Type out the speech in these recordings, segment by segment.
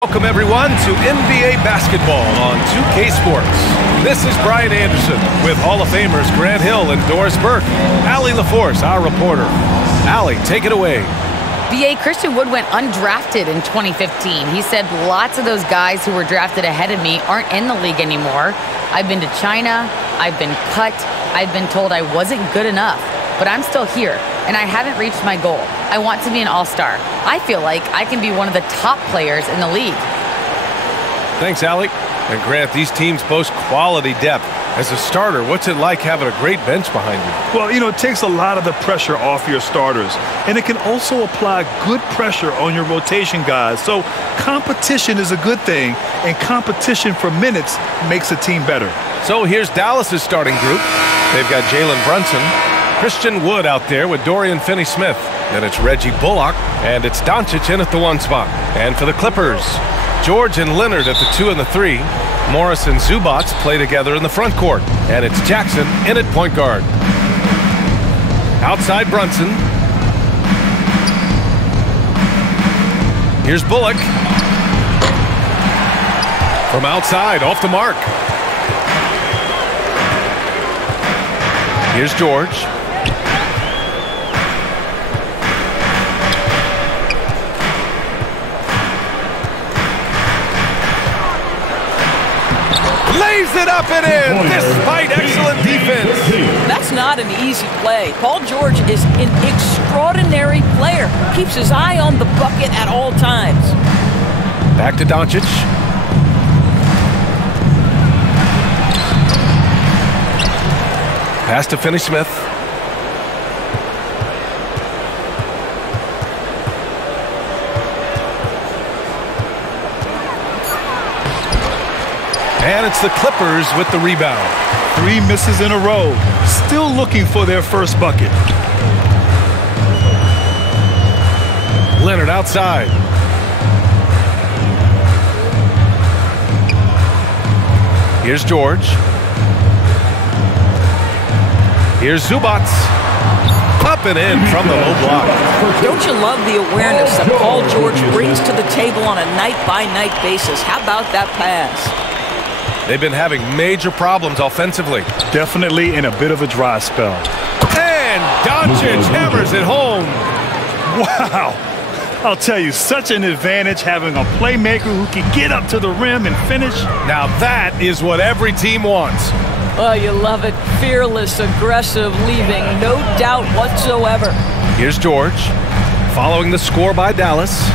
Welcome everyone to NBA basketball on 2K Sports. This is Brian Anderson with Hall of Famers Grant Hill and Doris Burke. Allie LaForce, our reporter. Allie, take it away. B.A. Christian Wood went undrafted in 2015. He said lots of those guys who were drafted ahead of me aren't in the league anymore. I've been to China, I've been cut, I've been told I wasn't good enough. But I'm still here, and I haven't reached my goal. I want to be an all-star. I feel like I can be one of the top players in the league. Thanks, Allie. And Grant, these teams boast quality depth. As a starter, what's it like having a great bench behind you? Well, it takes a lot of the pressure off your starters, and it can also apply good pressure on your rotation guys. So competition is a good thing, and competition for minutes makes a team better. So here's Dallas's starting group. They've got Jalen Brunson, Christian Wood out there with Dorian Finney-Smith. Then it's Reggie Bullock, and it's Doncic in at the 1 spot. And for the Clippers, George and Leonard at the 2 and the 3. Morris and Zubac play together in the front court. And it's Jackson in at point guard. Outside Brunson. Here's Bullock. From outside, off the mark. Here's George. Lays it up and in, despite excellent defense. That's not an easy play. Paul George is an extraordinary player. Keeps his eye on the bucket at all times. Back to Doncic. Pass to Finney-Smith. And it's the Clippers with the rebound. 3 misses in a row. Still looking for their first bucket. Leonard outside. Here's George. Here's Zubac. Up and in from the low block. Don't you love the awareness that Paul George brings to the table on a night-by-night basis? How about that pass? They've been having major problems offensively. Definitely in a bit of a dry spell. And Doncic hammers it home. Wow. I'll tell you, such an advantage having a playmaker who can get up to the rim and finish. Now that is what every team wants. Oh, you love it. Fearless, aggressive, leaving no doubt whatsoever. Here's George, following the score by Dallas.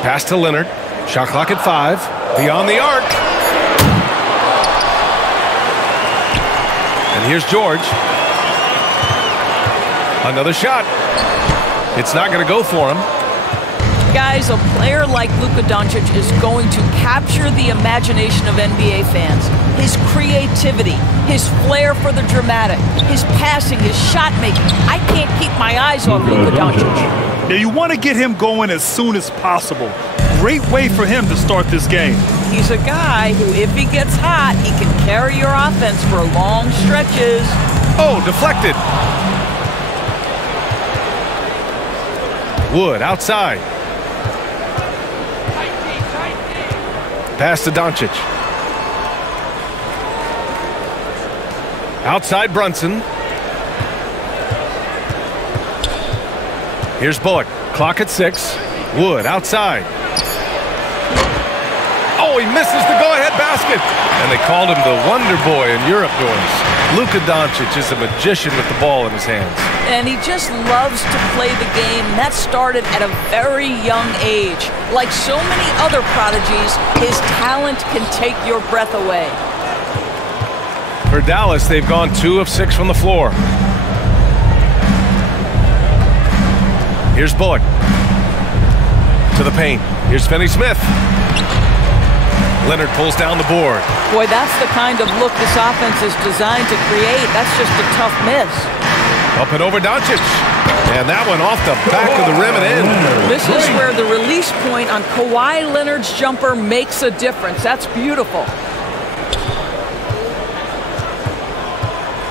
Pass to Leonard. Shot clock at 5. Beyond the arc. And here's George. Another shot. It's not going to go for him. Guys, a player like Luka Doncic is going to capture the imagination of NBA fans. His creativity, his flair for the dramatic, his passing, his shot making. I can't keep my eyes off Luka Doncic. Yeah, you want to get him going as soon as possible. Great way for him to start this game. He's a guy who, if he gets hot, he can carry your offense for long stretches. Oh, deflected. Wood outside. Pass to Doncic. Outside Brunson. Here's Bullock. Clock at 6. Wood outside. Oh, he misses the go-ahead basket. And they called him the Wonder Boy in Europe, Doris. Luka Doncic is a magician with the ball in his hands. And he just loves to play the game. That started at a very young age. Like so many other prodigies, his talent can take your breath away. For Dallas, they've gone 2 of 6 from the floor. Here's Bullock. To the paint. Here's Finney-Smith. Leonard pulls down the board. Boy, that's the kind of look this offense is designed to create. That's just a tough miss. Up and over Doncic. And that one off the back of the rim and in. This is where the release point on Kawhi Leonard's jumper makes a difference. That's beautiful.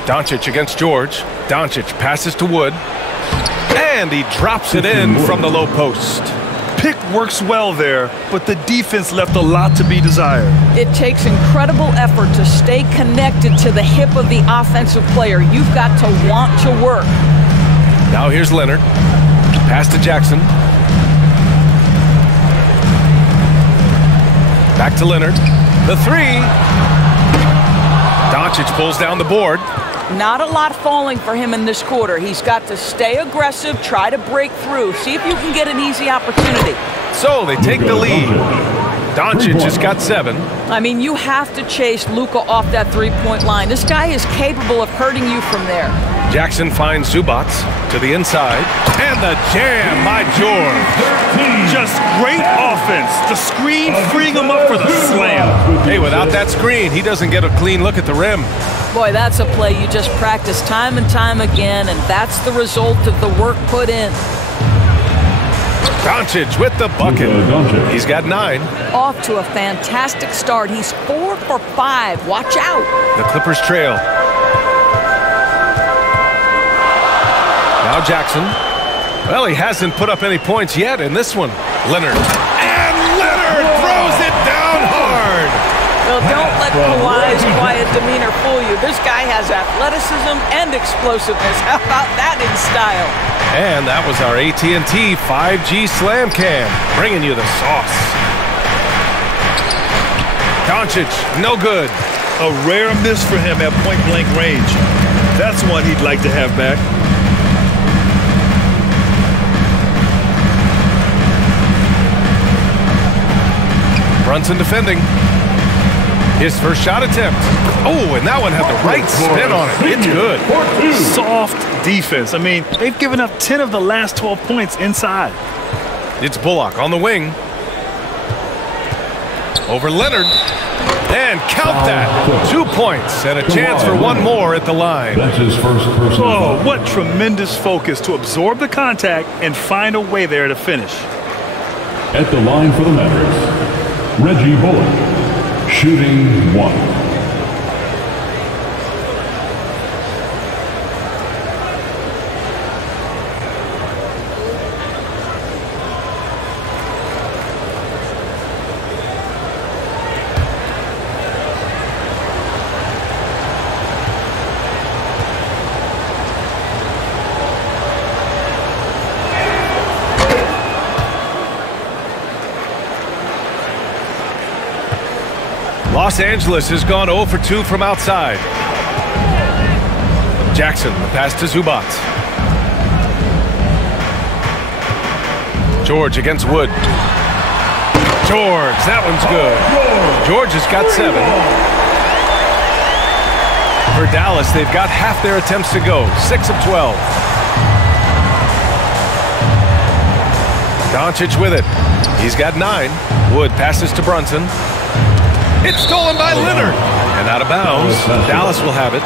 Doncic against George. Doncic passes to Wood. And he drops it in from the low post. Pick works well there, but the defense left a lot to be desired. It takes incredible effort to stay connected to the hip of the offensive player. You've got to want to work. Now here's Leonard. Pass to Jackson. Back to Leonard. The three. Doncic pulls down the board. Not a lot falling for him in this quarter. He's got to stay aggressive, try to break through, see if you can get an easy opportunity. So they take the lead. Doncic has got 7. I mean, you have to chase Luka off that three-point line. This guy is capable of hurting you from there. Jackson finds Zubac to the inside. And the jam by George. Just great offense. The screen freeing him up for the slam. Hey, without that screen, he doesn't get a clean look at the rim. Boy, that's a play you just practice time and time again, and that's the result of the work put in. Doncic with the bucket. He's got 9. Off to a fantastic start. He's 4 for 5. Watch out. The Clippers trail. Now Jackson. Well, he hasn't put up any points yet in this one. Leonard. And Leonard throws it down hard. Well, don't let Kawhi's quiet demeanor fool you. This guy has athleticism and explosiveness. How about that in style? And that was our AT&T 5G Slam Cam, bringing you the sauce. Doncic, no good. A rare miss for him at point-blank range. That's one he'd like to have back. Brunson defending. His first shot attempt. Oh, and that one had the right spin on it. It's good. Soft defense. I mean, they've given up 10 of the last 12 points inside. It's Bullock on the wing. Over Leonard. And count that. 2 points and a chance for one more at the line. That's his first personal. Oh, what tremendous focus to absorb the contact and find a way there to finish. At the line for the Mavericks, Reggie Miller. Shooting 1. Los Angeles has gone 0 for 2 from outside. Jackson, the pass to Zubac. George against Wood. George, that one's good. George has got 7. For Dallas, they've got half their attempts to go, 6 of 12. Doncic with it. He's got 9. Wood passes to Brunson. It's stolen by Leonard. And out of bounds. Dallas will have it.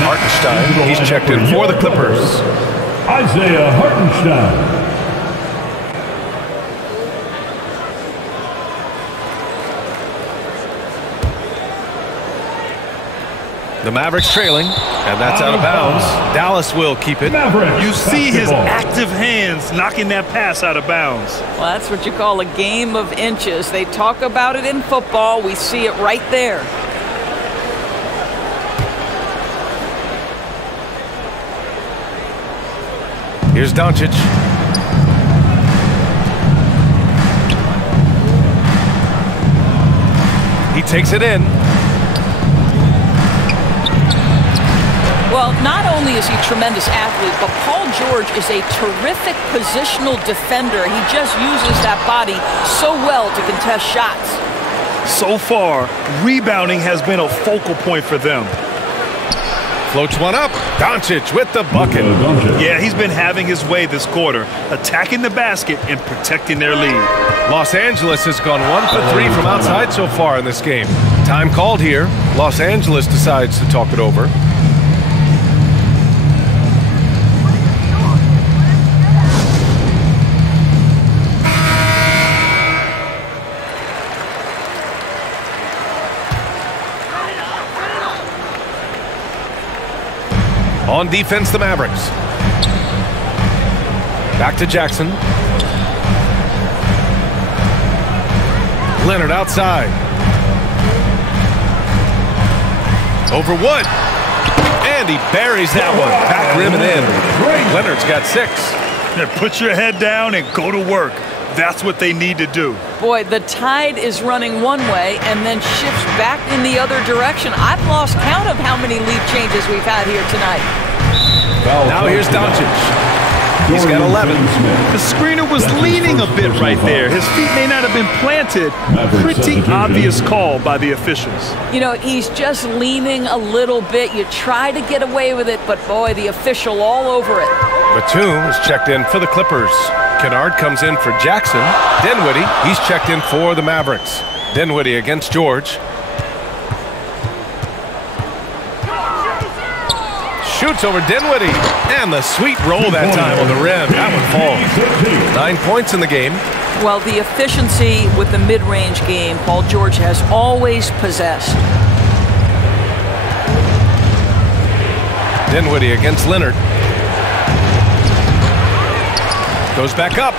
Hartenstein, he's checked in for the Clippers. Isaiah Hartenstein. The Mavericks trailing, and that's out of bounds. Dallas will keep it. You see his active hands knocking that pass out of bounds. Well, that's what you call a game of inches. They talk about it in football. We see it right there. Here's Doncic. He takes it in. Well, not only is he a tremendous athlete, but Paul George is a terrific positional defender. He just uses that body so well to contest shots. So far, rebounding has been a focal point for them. Floats one up. Doncic with the bucket. Yeah, he's been having his way this quarter, attacking the basket and protecting their lead. Los Angeles has gone 1 for 3 from outside so far in this game. Time called here. Los Angeles decides to talk it over. On defense, the Mavericks. Back to Jackson. Leonard outside. Over Wood. And he buries that one. Back rim and in. Leonard's got 6. Yeah, put your head down and go to work. That's what they need to do. Boy, the tide is running one way and then shifts back in the other direction. I've lost count of how many lead changes we've had here tonight. Now here's Doncic. He's got 11. The screener was leaning a bit right there. His feet may not have been planted. Pretty obvious call by the officials. You know, he's just leaning a little bit. You try to get away with it, but boy, the official all over it. Batum is checked in for the Clippers. Kennard comes in for Jackson. Dinwiddie, he's checked in for the Mavericks. Dinwiddie against George. Shoots over Dinwiddie. And the sweet roll that time on the rim. That one falls. 9 points in the game. Well, the efficiency with the mid-range game, Paul George has always possessed. Dinwiddie against Leonard. Goes back up.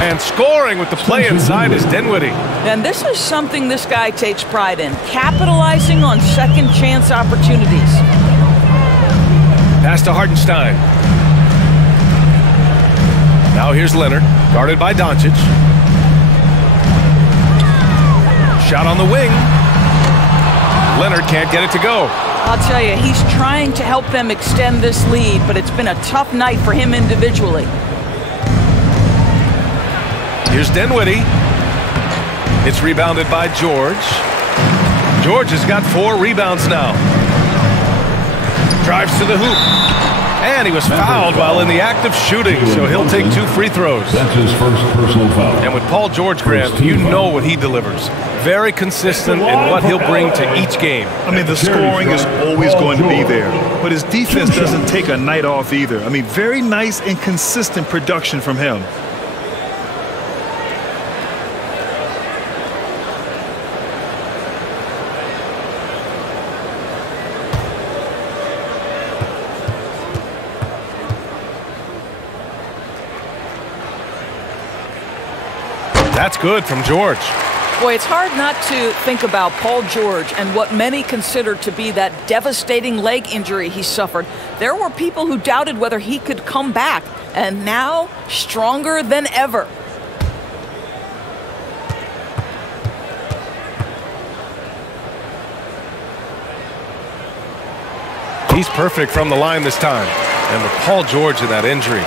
And scoring with the play inside is Dinwiddie. And this is something this guy takes pride in. Capitalizing on second chance opportunities. Pass to Hartenstein. Now here's Leonard, guarded by Doncic. Shot on the wing. Leonard can't get it to go. I'll tell you, he's trying to help them extend this lead, but it's been a tough night for him individually. Here's Dinwiddie. It's rebounded by George. George has got 4 rebounds now. Drives to the hoop. And he was fouled while in the act of shooting, so he'll take 2 free throws. That's his first personal foul. And with Paul George, Grant, you know what he delivers. Very consistent in what he'll bring to each game. I mean, the scoring is always going to be there, but his defense doesn't take a night off either. I mean, very nice and consistent production from him. That's good from George. Boy, it's hard not to think about Paul George and what many consider to be that devastating leg injury he suffered. There were people who doubted whether he could come back, and now stronger than ever. He's perfect from the line this time. And with Paul George in that injury,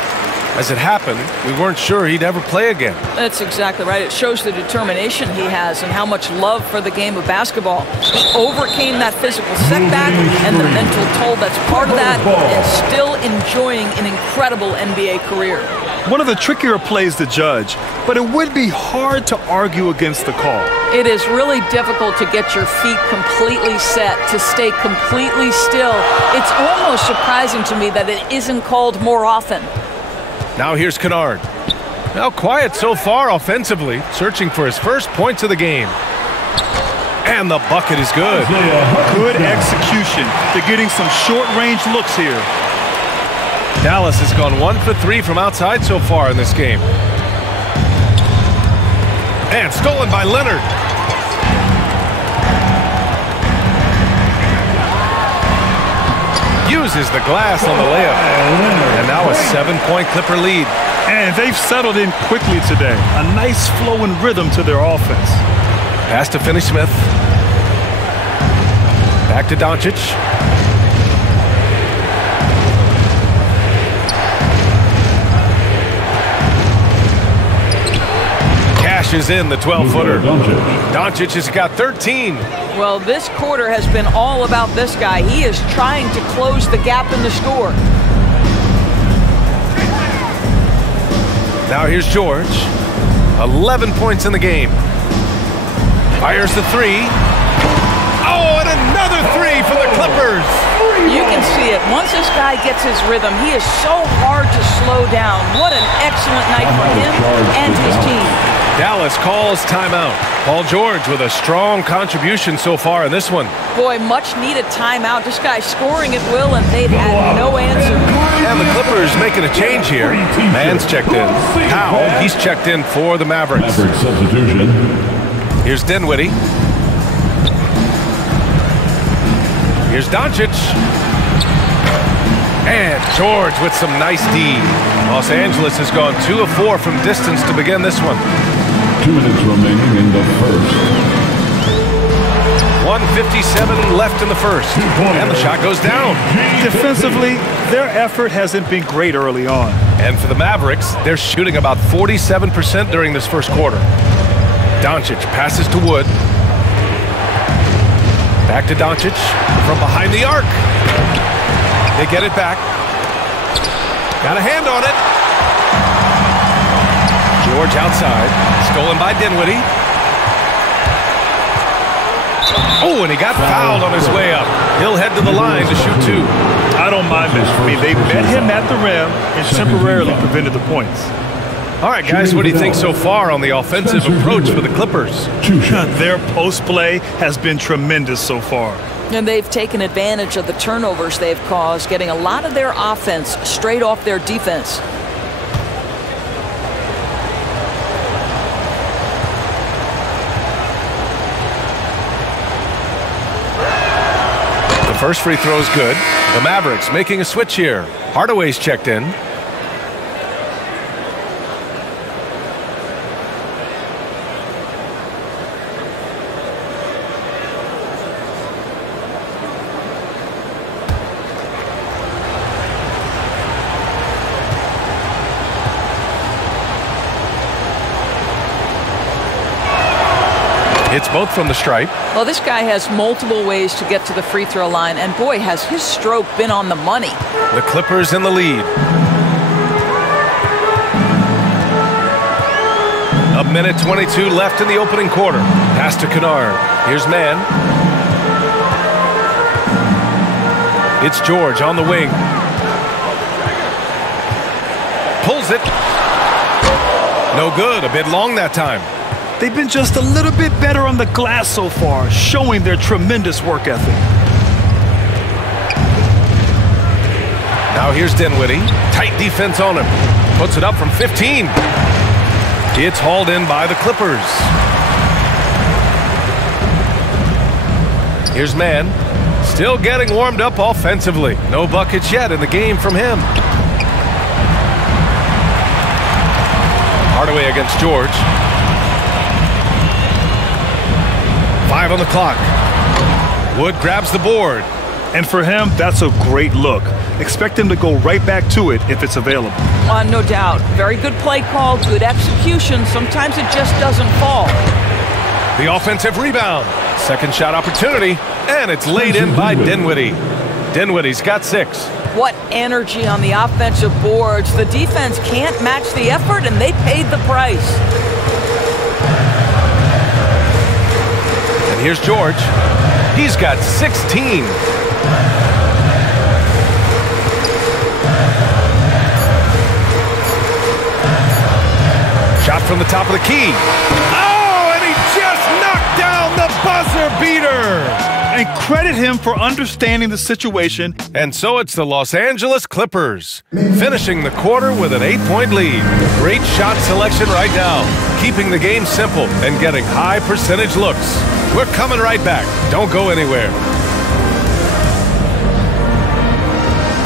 as it happened, we weren't sure he'd ever play again. That's exactly right. It shows the determination he has and how much love for the game of basketball. He overcame that physical setback and the mental toll that's part of that, and still enjoying an incredible NBA career. One of the trickier plays to judge, but it would be hard to argue against the call. It is really difficult to get your feet completely set, to stay completely still. It's almost surprising to me that it isn't called more often. Now here's Kennard. Now quiet so far offensively, searching for his first points of the game. And the bucket is good. Good execution. They're getting some short-range looks here. Dallas has gone 1 for 3 from outside so far in this game. And stolen by Leonard. Uses the glass on the layup. And now a 7-point Clipper lead. And they've settled in quickly today. A nice flowing rhythm to their offense. Pass to Finney-Smith. Back to Doncic. Cashes in the 12-footer. Doncic has got 13. Well, this quarter has been all about this guy. He is trying to close the gap in the score. Now here's George. 11 points in the game. Fires the 3. Oh, and another 3 for the Clippers. You can see it. Once this guy gets his rhythm, he is so hard to slow down. What an excellent night for him and his team. Dallas calls timeout. Paul George with a strong contribution so far in this one. Boy, much needed timeout. This guy's scoring at will, and they've had no answer. And the Clippers making a change here. Mann's checked in. Powell, he's checked in for the Mavericks. Mavericks substitution. Here's Dinwiddie. Here's Doncic. And George with some nice D. Los Angeles has gone 2 of 4 from distance to begin this one. 2 minutes remaining in the first. 1:57 left in the first. And the shot goes down. Defensively, their effort hasn't been great early on. And for the Mavericks, they're shooting about 47% during this first quarter. Doncic passes to Wood. Back to Doncic from behind the arc. They get it back. Got a hand on it. George outside. Stolen by Dinwiddie. Oh, and he got fouled on his way up. He'll head to the line to shoot 2. I don't mind that. I mean, they met him at the rim and temporarily prevented the points. All right, guys, what do you think so far on the offensive approach for the Clippers? Their post play has been tremendous so far. And they've taken advantage of the turnovers they've caused, getting a lot of their offense straight off their defense. The first free throw is good. The Mavericks making a switch here. Hardaway's checked in. It's both from the stripe. Well, this guy has multiple ways to get to the free throw line, and boy, has his stroke been on the money. The Clippers in the lead. A minute 22 left in the opening quarter. Pass to Kennard. Here's Mann. It's George on the wing. Pulls it. No good. A bit long that time. They've been just a little bit better on the glass so far, showing their tremendous work ethic. Now here's Dinwiddie. Tight defense on him. Puts it up from 15. It's hauled in by the Clippers. Here's Mann. Still getting warmed up offensively. No buckets yet in the game from him. Hardaway against George. 5 on the clock. Wood grabs the board. And for him, that's a great look. Expect him to go right back to it if it's available. No doubt. Very good play call, good execution. Sometimes it just doesn't fall. The offensive rebound. Second shot opportunity. And it's laid in by Dinwiddie. Dinwiddie's got 6. What energy on the offensive boards. The defense can't match the effort, and they paid the price. And here's George. He's got 16. Shot from the top of the key. Oh, and he just knocked down the buzzer beater. And credit him for understanding the situation. And so it's the Los Angeles Clippers, finishing the quarter with an 8-point lead. Great shot selection right now, keeping the game simple and getting high percentage looks. We're coming right back. Don't go anywhere.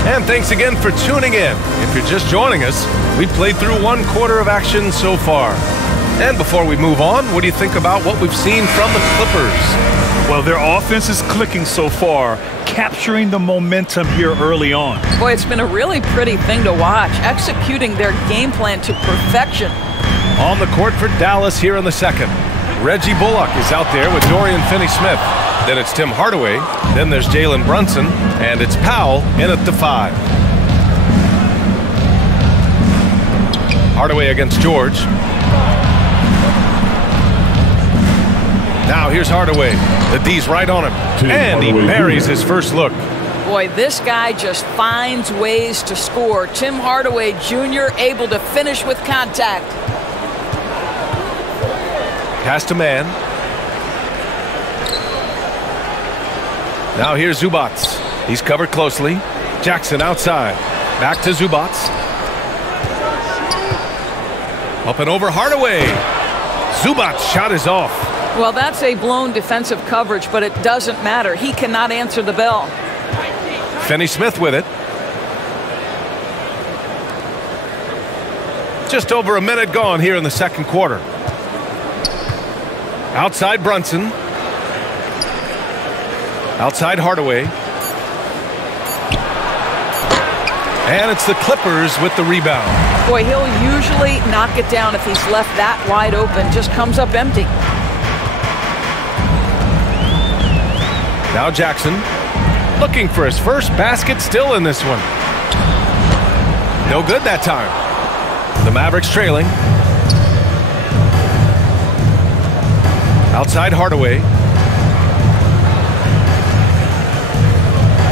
And thanks again for tuning in. If you're just joining us, we played through 1 quarter of action so far. And before we move on, what do you think about what we've seen from the Clippers? Well, their offense is clicking so far, capturing the momentum here early on. Boy, it's been a really pretty thing to watch, executing their game plan to perfection. On the court for Dallas here in the second. Reggie Bullock is out there with Dorian Finney-Smith. Then it's Tim Hardaway. Then there's Jalen Brunson. And it's Powell in at the 5. Hardaway against George. Now here's Hardaway. The D's right on him. And he buries his first look. Boy, this guy just finds ways to score. Tim Hardaway Jr. able to finish with contact. Pass to man. Now here's Zubac. He's covered closely. Jackson outside. Back to Zubac. Up and over Hardaway. Zubac shot is off. Well, that's a blown defensive coverage, but it doesn't matter. He cannot answer the bell. Finney-Smith with it. Just over a minute gone here in the second quarter. Outside Brunson. Outside Hardaway. And it's the Clippers with the rebound. Boy, he'll usually knock it down if he's left that wide open. Just comes up empty. Now Jackson looking for his first basket, still in this one. No good that time. The Mavericks trailing. Outside Hardaway.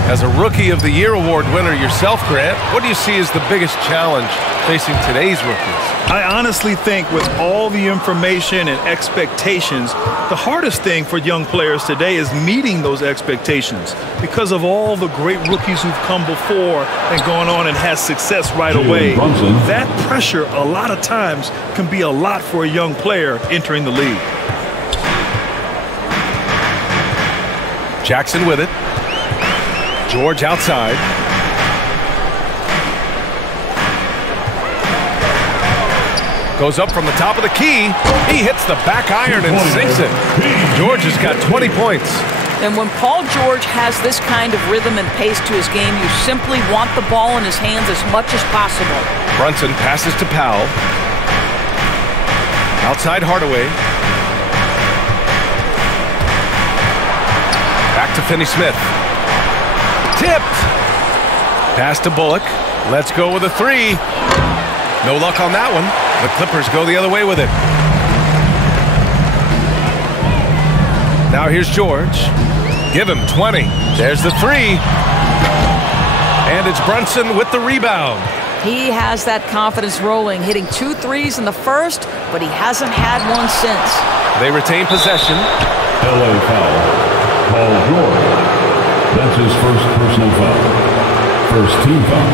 As a Rookie of the Year award winner yourself, Grant, what do you see as the biggest challenge facing today's rookies? I honestly think with all the information and expectations, the hardest thing for young players today is meeting those expectations because of all the great rookies who've come before and gone on and had success right away. That pressure a lot of times can be a lot for a young player entering the league. Jackson with it. George outside. Goes up from the top of the key. He hits the back iron and sinks it. George has got 20 points. And when Paul George has this kind of rhythm and pace to his game, you simply want the ball in his hands as much as possible. Brunson passes to Powell. Outside Hardaway. Back to Finney-Smith. Tipped. Pass to Bullock. Let's go with a three. No luck on that one. The Clippers go the other way with it. Now here's George. Give him 20. There's the three. And it's Brunson with the rebound. He has that confidence rolling, hitting 2 threes in the first, but he hasn't had one since. They retain possession. LA foul. Paul George. That's his first personal foul. First team foul.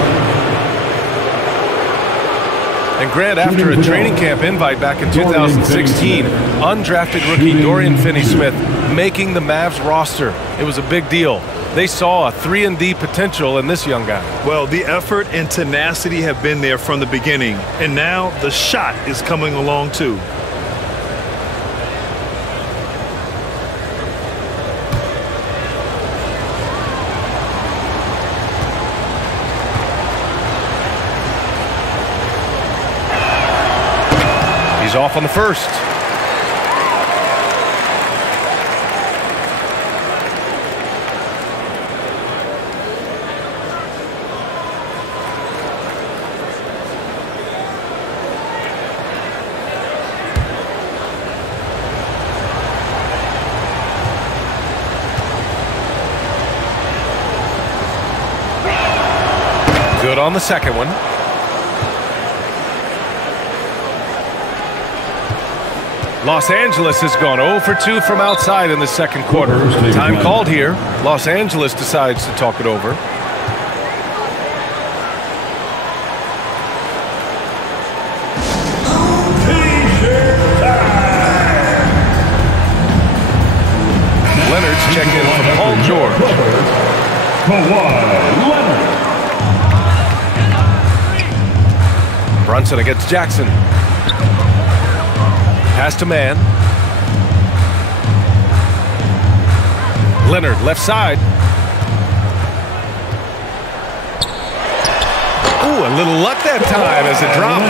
And Grant, after a training camp invite back in 2016, undrafted rookie Dorian Finney-Smith making the Mavs roster. It was a big deal. They saw a 3-and-D potential in this young guy. Well, the effort and tenacity have been there from the beginning, and now the shot is coming along too. He's off on the first. Good on the second one. Los Angeles has gone 0 for 2 from outside in the second quarter. Time called here. Los Angeles decides to talk it over. Leonard's checked in from Paul George. Kawhi Leonard. Brunson against Jackson. Pass to man. Leonard left side. Ooh, a little luck that time as it drops.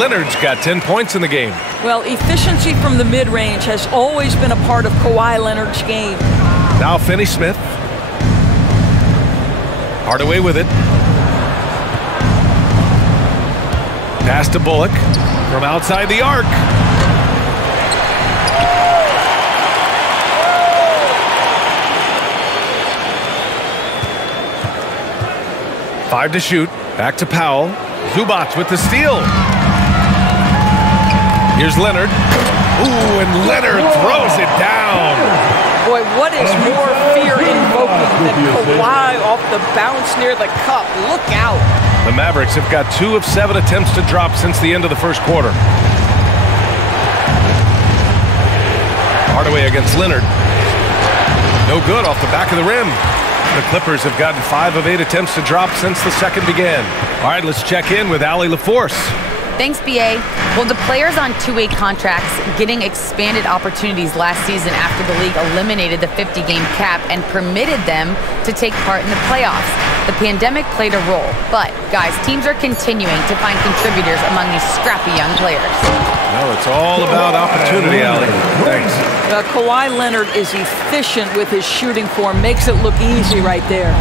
Leonard's got 10 points in the game. Well, efficiency from the mid-range has always been a part of Kawhi Leonard's game. Now Finney-Smith. Hardaway with it. Pass to Bullock from outside the arc. Five to shoot. Back to Powell. Zubac with the steal. Here's Leonard. Ooh, and Leonard throws it down. Boy, what is more fear-invoking than Kawhi off the bounce near the cup? Look out. The Mavericks have got 2 of 7 attempts to drop since the end of the first quarter. Hardaway against Leonard. No good off the back of the rim. The Clippers have gotten 5 of 8 attempts to drop since the second began. All right, let's check in with Allie LaForce. Thanks, BA. Well, the players on two-way contracts getting expanded opportunities last season after the league eliminated the 50-game cap and permitted them to take part in the playoffs. The pandemic played a role, but, guys, teams are continuing to find contributors among these scrappy young players. No, it's all about opportunity, Allie. Thanks. Kawhi Leonard is efficient with his shooting form, makes it look easy right there.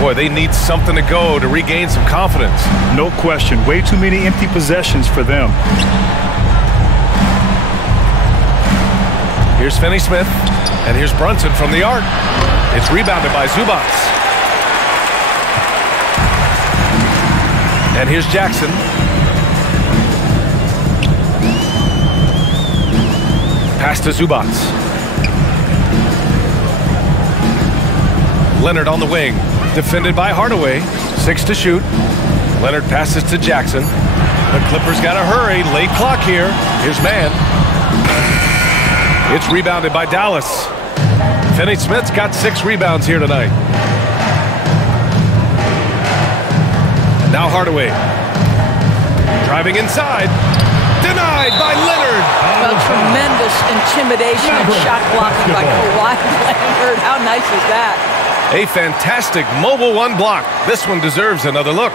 Boy, they need something to go to regain some confidence. No question. Way too many empty possessions for them. Here's Finney-Smith, and here's Brunson from the arc. It's rebounded by Zubac. And here's Jackson. Pass to Zubac. Leonard on the wing. Defended by Hardaway. 6 to shoot. Leonard passes to Jackson. The Clippers got to hurry. Late clock here. Here's Mann. It's rebounded by Dallas. Finney-Smith's got 6 rebounds here tonight. And now Hardaway. Driving inside. Denied by Leonard. Well, tremendous intimidation and shot blocking by Kawhi Leonard. How nice is that? A fantastic mobile one block. This one deserves another look.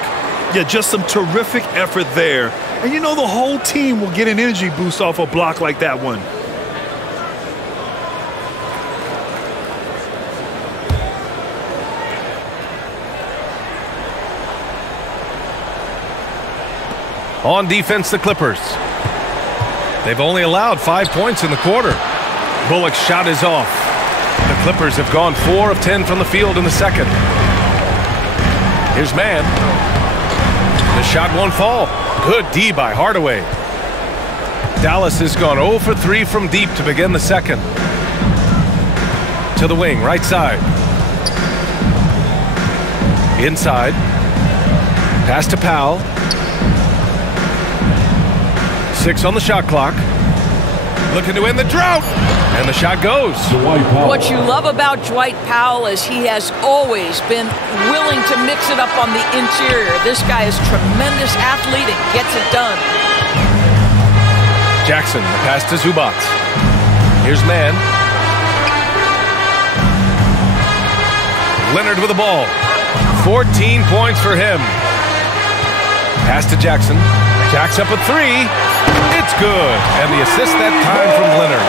Yeah, just some terrific effort there. And you know the whole team will get an energy boost off a block like that one. On defense, the Clippers. They've only allowed 5 points in the quarter. Bullock's shot is off. The Clippers have gone 4 of 10 from the field in the second. Here's Mann. The shot won't fall. Good D by Hardaway. Dallas has gone 0 for 3 from deep to begin the second. To the wing, right side. Inside. Pass to Powell. 6 on the shot clock. Looking to end the drought. And the shot goes. What you love about Dwight Powell is he has always been willing to mix it up on the interior. This guy is a tremendous athlete and gets it done. Jackson, the pass to Zubac. Here's Mann. Leonard with the ball. 14 points for him. Pass to Jackson. Jacks up a 3. It's good. And the assist that time from Leonard.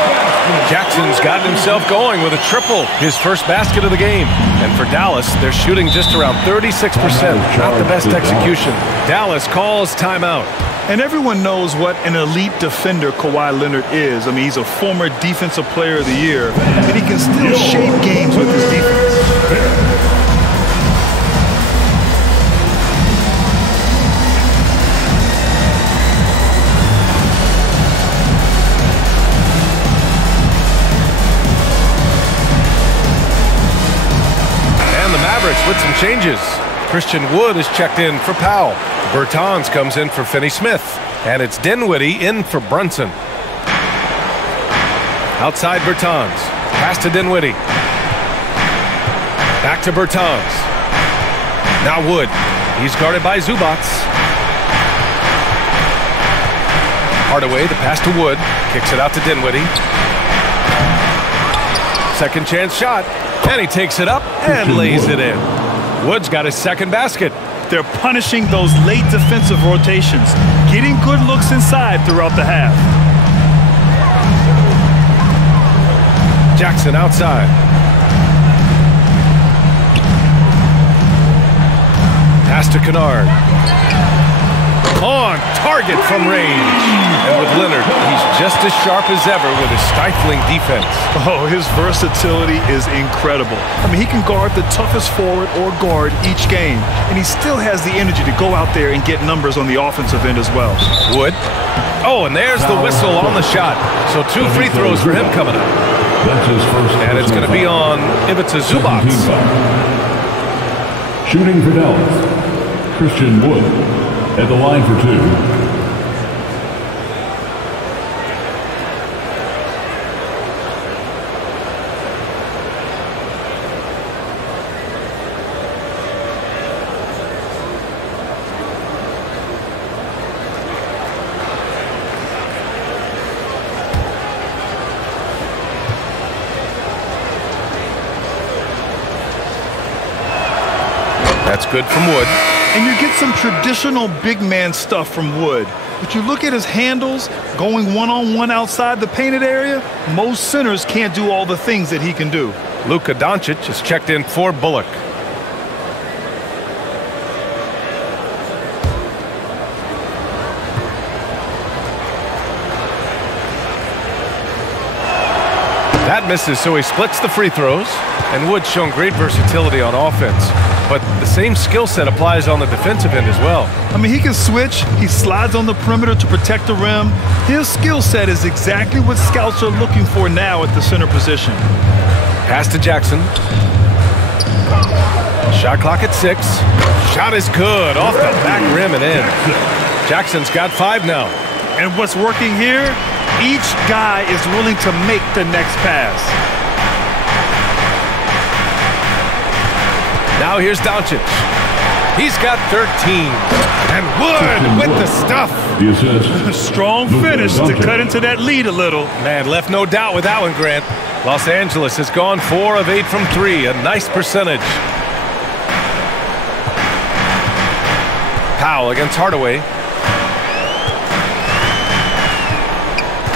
Jackson's got himself going with a triple, his first basket of the game. And for Dallas, they're shooting just around 36%. Not the best execution. Dallas calls timeout. And everyone knows what an elite defender Kawhi Leonard is. I mean, he's a former Defensive Player of the Year, and he can still shape games with his defense. With some changes. Christian Wood is checked in for Powell. Bertans comes in for Finney-Smith. And it's Dinwiddie in for Brunson. Outside Bertans. Pass to Dinwiddie. Back to Bertans. Now Wood. He's guarded by Zubac. Hardaway, the pass to Wood. Kicks it out to Dinwiddie. Second chance shot. And he takes it up and lays it in. Wood's got his second basket. They're punishing those late defensive rotations, getting good looks inside throughout the half. Jackson outside. Pass to Kennard. On target from range. And with Leonard, he's just just as sharp as ever with his stifling defense. Oh, his versatility is incredible. I mean, he can guard the toughest forward or guard each game, and he still has the energy to go out there and get numbers on the offensive end as well. Wood. Oh, and there's the whistle on the shot. So 2 free throws for him coming up. That's his first. And it's going to be on Ivica Zubac. Shooting for Dallas, Christian Wood at the line for 2. That's good from Wood. And you get some traditional big man stuff from Wood. But you look at his handles, going one-on-one outside the painted area, most centers can't do all the things that he can do. Luka Doncic is checked in for Bullock. That misses, so he splits the free throws. And Wood's shown great versatility on offense. But the same skill set applies on the defensive end as well. I mean, he can switch. He slides on the perimeter to protect the rim. His skill set is exactly what scouts are looking for now at the center position. Pass to Jackson. Shot clock at 6. Shot is good. Off the back rim and in. Jackson's got 5 now. And what's working here? Each guy is willing to make the next pass. Now here's Doncic. He's got 13. And Wood with the stuff. Strong finish to cut into that lead a little. Man, left no doubt with that one, Grant. Los Angeles has gone 4 of 8 from 3. A nice percentage. Powell against Hardaway.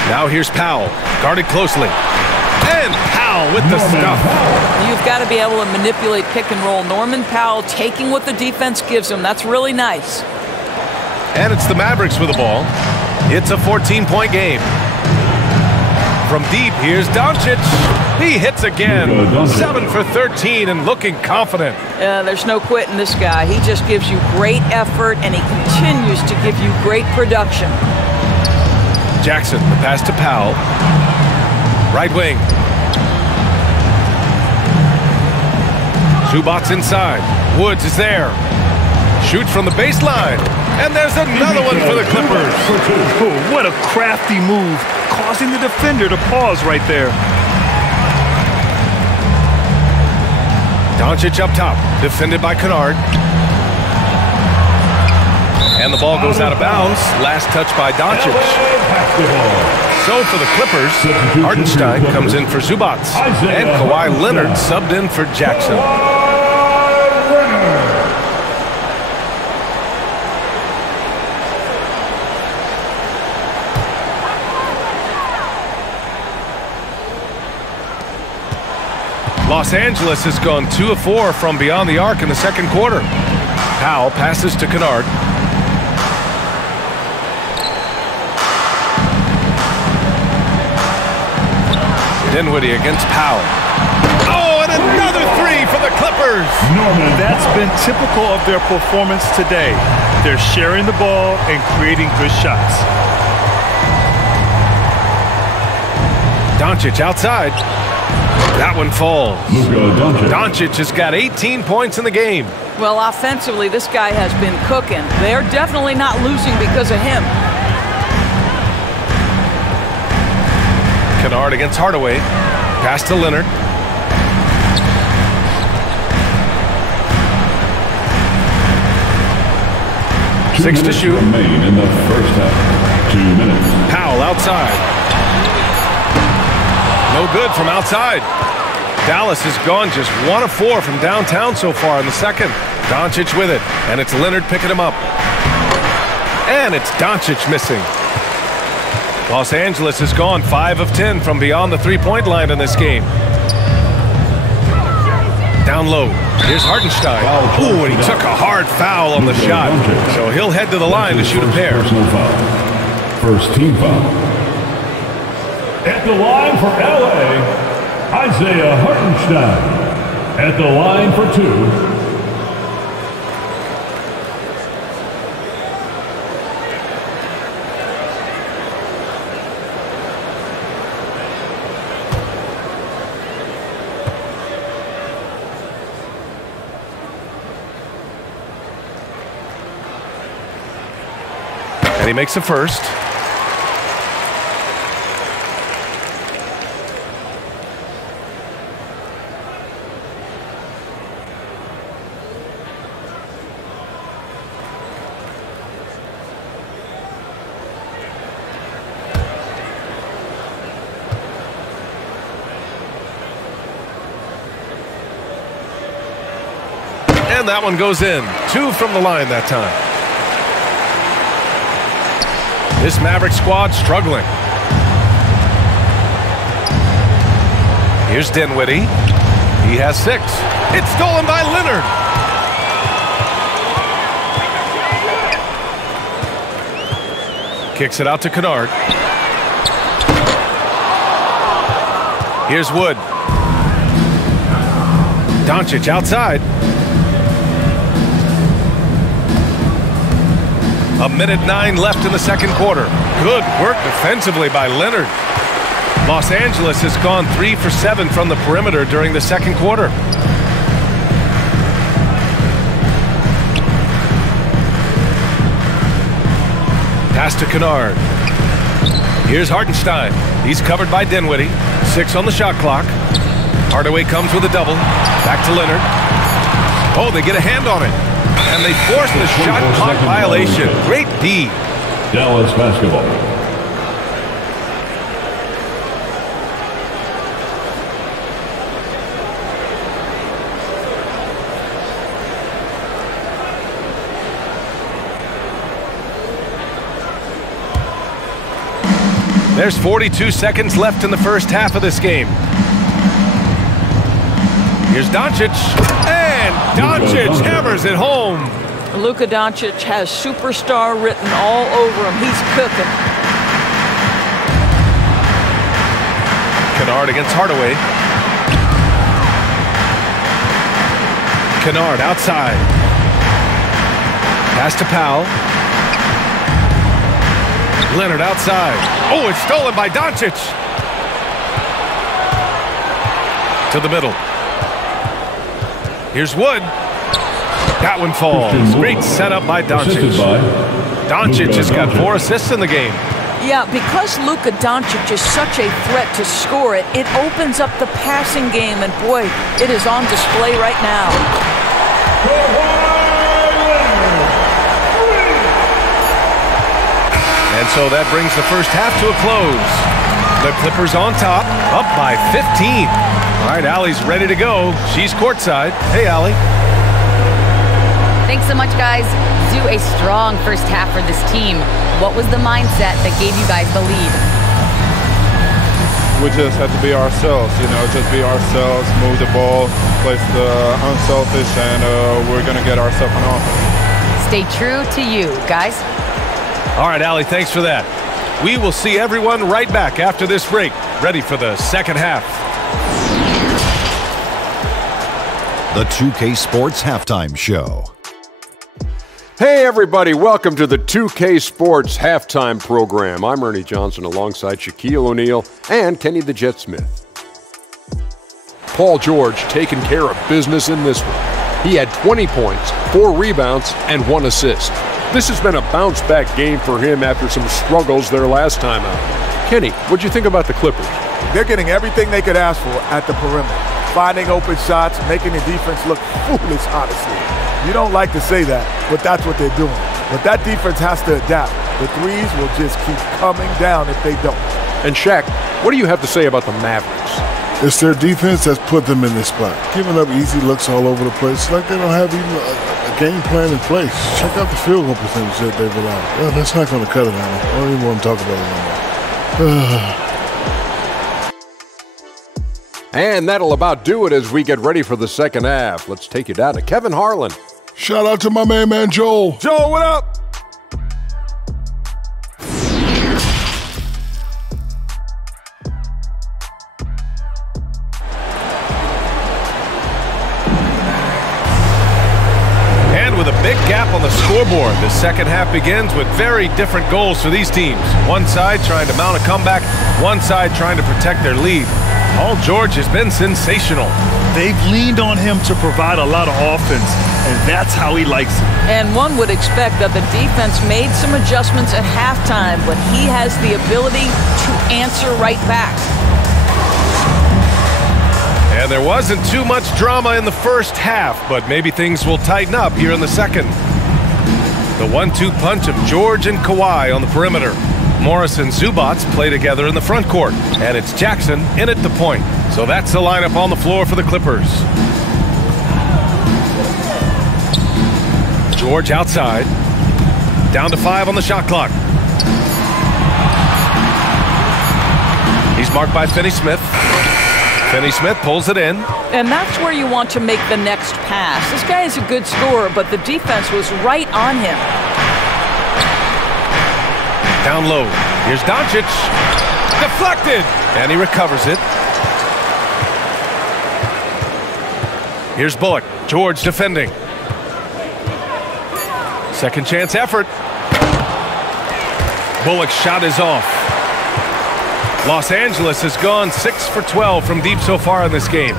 Now here's Powell. Guarded closely. And Powell with the stuff. You've got to be able to manipulate pick and roll. Norman Powell taking what the defense gives him. That's really nice. And it's the Mavericks with the ball. It's a 14-point game. From deep, here's Doncic. He hits again. 7 for 13 and looking confident. There's no quitting this guy. He just gives you great effort, and he continues to give you great production. Jackson, the pass to Powell. Right wing. Zubac's inside. Woods is there. Shoots from the baseline. And there's another one for the Clippers. Oh, what a crafty move, causing the defender to pause right there. Doncic up top, defended by Kennard. And the ball goes out of bounds. Last touch by Doncic. So for the Clippers, Hartenstein comes in for Zubac. And Kawhi Leonard subbed in for Jackson. Los Angeles has gone 2 of 4 from beyond the arc in the second quarter. Powell passes to Kennard. Dinwiddie against Powell. Oh, and another 3 for the Clippers. That's been typical of their performance today. They're sharing the ball and creating good shots. Doncic outside. That one falls. Doncic has got 18 points in the game. Well, offensively, this guy has been cooking. They're definitely not losing because of him. Kennard against Hardaway. Pass to Leonard. Six to shoot. Remain in the first half. 2 minutes. Powell outside. No good from outside. Dallas has gone just 1 of 4 from downtown so far in the second. Doncic with it, and it's Leonard picking him up. And it's Doncic missing. Los Angeles has gone 5 of 10 from beyond the three-point line in this game. Down low. Here's Hartenstein. Ooh, and he took a hard foul on the shot. So he'll head to the line to shoot a pair. First team foul. At the line for LA, Isaiah Hartenstein. At the line for 2. And he makes the first. And that one goes in. 2 from the line that time. This Mavericks squad struggling. Here's Dinwiddie. He has 6. It's stolen by Leonard. Kicks it out to Kennard. Here's Wood. Doncic outside. 1:09 left in the second quarter. Good work defensively by Leonard. Los Angeles has gone 3 for 7 from the perimeter during the second quarter. Pass to Kennard. Here's Hartenstein. He's covered by Dinwiddie. 6 on the shot clock. Hardaway comes with a double. Back to Leonard. Oh, they get a hand on it. And they force the shot clock violation. Great D. Dallas basketball. There's 42 seconds left in the first half of this game. Here's Doncic. And Doncic hammers it home. Luka Doncic has superstar written all over him. He's cooking. Kennard against Hardaway. Kennard outside. Pass to Powell. Leonard outside. Oh, it's stolen by Doncic. To the middle. Here's Wood. That one falls. Great setup by Doncic. Doncic has got 4 assists in the game. Yeah, because Luka Doncic is such a threat to score it, it opens up the passing game, and boy, it is on display right now. And so that brings the first half to a close. The Clippers on top, up by 15. All right, Allie's ready to go. She's courtside. Hey, Allie. Thanks so much, guys. Do a strong first half for this team. What was the mindset that gave you guys the lead? We just have to be ourselves, just be ourselves, move the ball, play unselfish, and we're going to get ourselves an offense. Stay true to you, guys. All right, Allie, thanks for that. We will see everyone right back after this break, ready for the second half. The 2K Sports Halftime Show. Hey everybody, welcome to the 2K Sports Halftime Program. I'm Ernie Johnson alongside Shaquille O'Neal and Kenny the Jet Smith. Paul George taking care of business in this one. He had 20 points, 4 rebounds, and 1 assist. This has been a bounce-back game for him after some struggles their last time out. Kenny, what'd you think about the Clippers? They're getting everything they could ask for at the perimeter. Finding open shots, making the defense look foolish, honestly. You don't like to say that, but that's what they're doing. But that defense has to adapt. The threes will just keep coming down if they don't. And Shaq, what do you have to say about the Mavericks? It's their defense that's put them in this spot. Giving up easy looks all over the place. It's like they don't have even a game plan in place. Check out the field goal percentage that they've allowed. Well, that's not going to cut it, Anna. I don't even want to talk about it anymore. And that'll about do it as we get ready for the second half. Let's take you down to Kevin Harlan. Shout out to my man Joel. Joel, what up? scoreboard. The second half begins with very different goals for these teams. One side trying to mount a comeback, one side trying to protect their lead. Paul George has been sensational. They've leaned on him to provide a lot of offense, and that's how he likes it. And one would expect that the defense made some adjustments at halftime, but he has the ability to answer right back. And there wasn't too much drama in the first half, but maybe things will tighten up here in the second. The 1-2 punch of George and Kawhi on the perimeter. Morris and Zubac play together in the front court, and it's Jackson in at the point. So that's the lineup on the floor for the Clippers. George outside. Down to 5 on the shot clock. He's marked by Finney-Smith. Finney-Smith pulls it in. And that's where you want to make the next pass. This guy is a good scorer, but the defense was right on him. Down low. Here's Doncic. Deflected. And he recovers it. Here's Bullock. George defending. Second chance effort. Bullock's shot is off. Los Angeles has gone 6 for 12 from deep so far in this game.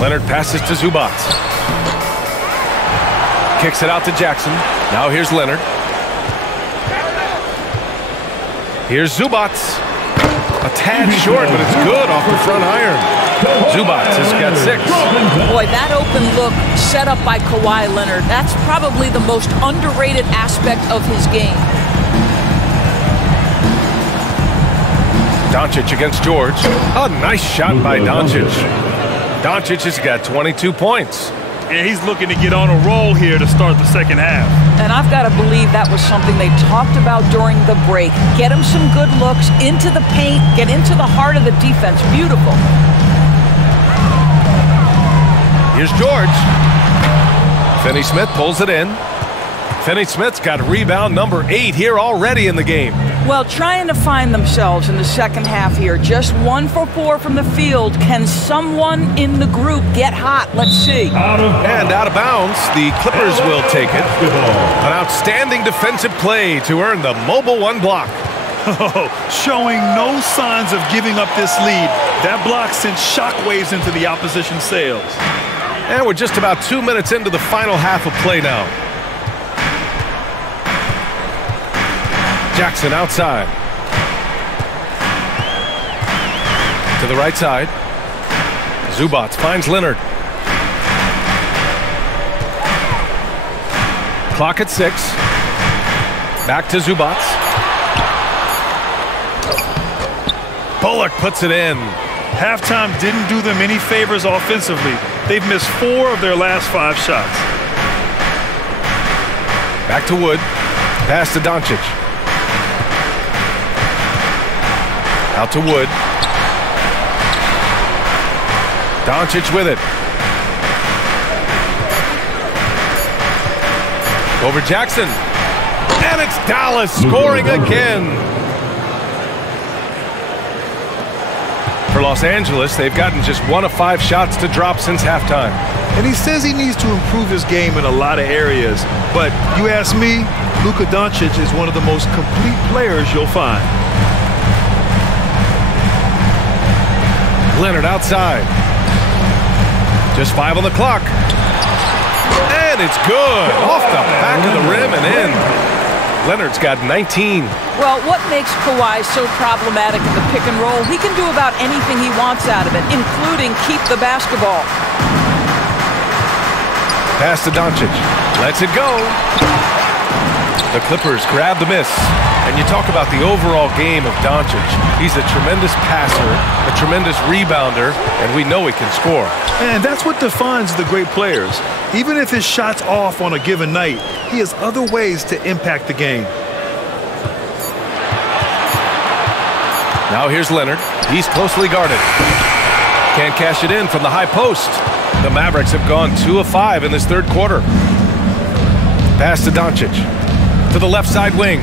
Leonard passes to Zubac. Kicks it out to Jackson. Now here's Leonard. Here's Zubac. A tad short, but it's good off the front iron. Zubac has got 6. Boy, that open look set up by Kawhi Leonard, that's probably the most underrated aspect of his game. Doncic against George. A nice shot by Doncic. Doncic has got 22 points. And he's looking to get on a roll here to start the second half. And I've got to believe that was something they talked about during the break. Get him some good looks, into the paint, get into the heart of the defense. Beautiful. Here's George. Finney-Smith pulls it in. Finney-Smith's got rebound number 8 here already in the game. Well, trying to find themselves in the second half here. Just 1 for 4 from the field. Can someone in the group get hot? Let's see. And out of bounds, the Clippers will take it. An outstanding defensive play to earn the mobile 1 block. Showing no signs of giving up this lead. That block sent shockwaves into the opposition sails. And we're just about 2 minutes into the final half of play now. Jackson outside. To the right side. Zubac finds Leonard. Clock at 6. Back to Zubac. Bullock puts it in. Halftime didn't do them any favors offensively. They've missed 4 of their last 5 shots. Back to Wood. Pass to Doncic. Out to Wood. Doncic with it. Over Jackson. And it's Dallas scoring again. For Los Angeles, they've gotten just 1 of 5 shots to drop since halftime. And he says he needs to improve his game in a lot of areas. But you ask me, Luka Doncic is one of the most complete players you'll find. Leonard outside. Just 5 on the clock. And it's good. Off the back of the rim and in. Leonard's got 19. Well, what makes Kawhi so problematic in the pick and roll? He can do about anything he wants out of it, including keep the basketball. Pass to Doncic. Lets it go. The Clippers grab the miss. And you talk about the overall game of Doncic. He's a tremendous passer, a tremendous rebounder, and we know he can score. And that's what defines the great players. Even if his shot's off on a given night, he has other ways to impact the game. Now here's Leonard. He's closely guarded. Can't cash it in from the high post. The Mavericks have gone 2 of 5 in this third quarter. Pass to Doncic. To the left side wing.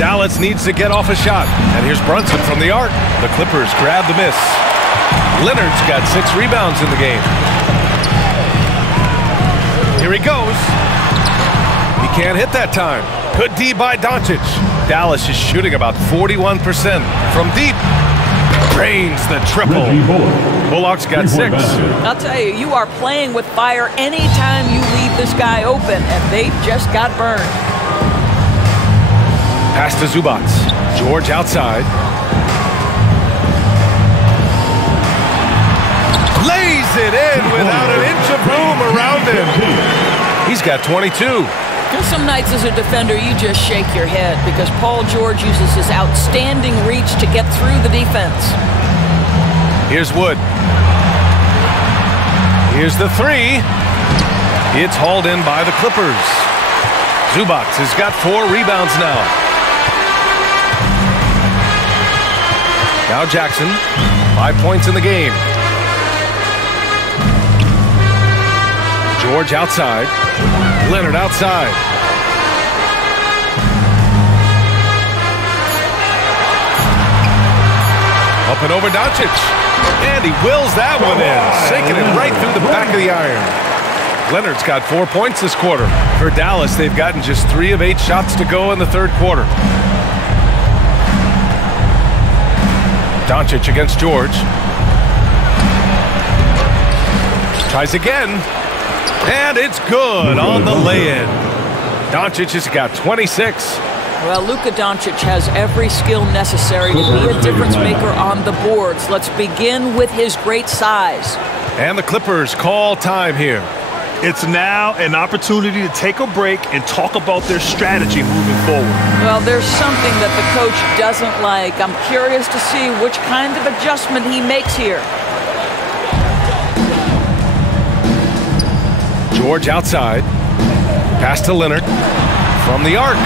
Dallas needs to get off a shot. And here's Brunson from the arc. The Clippers grab the miss. Leonard's got 6 rebounds in the game. Here he goes. He can't hit that time. Good D by Doncic. Dallas is shooting about 41% from deep. Drains the triple. Bullock's got 6. I'll tell you, you are playing with fire anytime you leave this guy open, and they just got burned. Pass to Zubac. George outside. Lays it in without an inch of room around him. He's got 22. Some nights as a defender, you just shake your head because Paul George uses his outstanding reach to get through the defense. Here's Wood. Here's the 3. It's hauled in by the Clippers. Zubac has got 4 rebounds now. Now Jackson, 5 points in the game. George outside. Leonard outside. Up and over Doncic. And he wills that one in, sinking it right through the back of the iron. Leonard's got 4 points this quarter. For Dallas, they've gotten just 3 of 8 shots to go in the third quarter. Doncic against George. Tries again. And it's good on the lay-in. Doncic has got 26. Well, Luka Doncic has every skill necessary to be a difference maker on the boards. Let's begin with his great size. And the Clippers call time here. It's now an opportunity to take a break and talk about their strategy moving forward. Well, there's something that the coach doesn't like. I'm curious to see which kind of adjustment he makes here. George outside. Pass to Leonard. From the arc.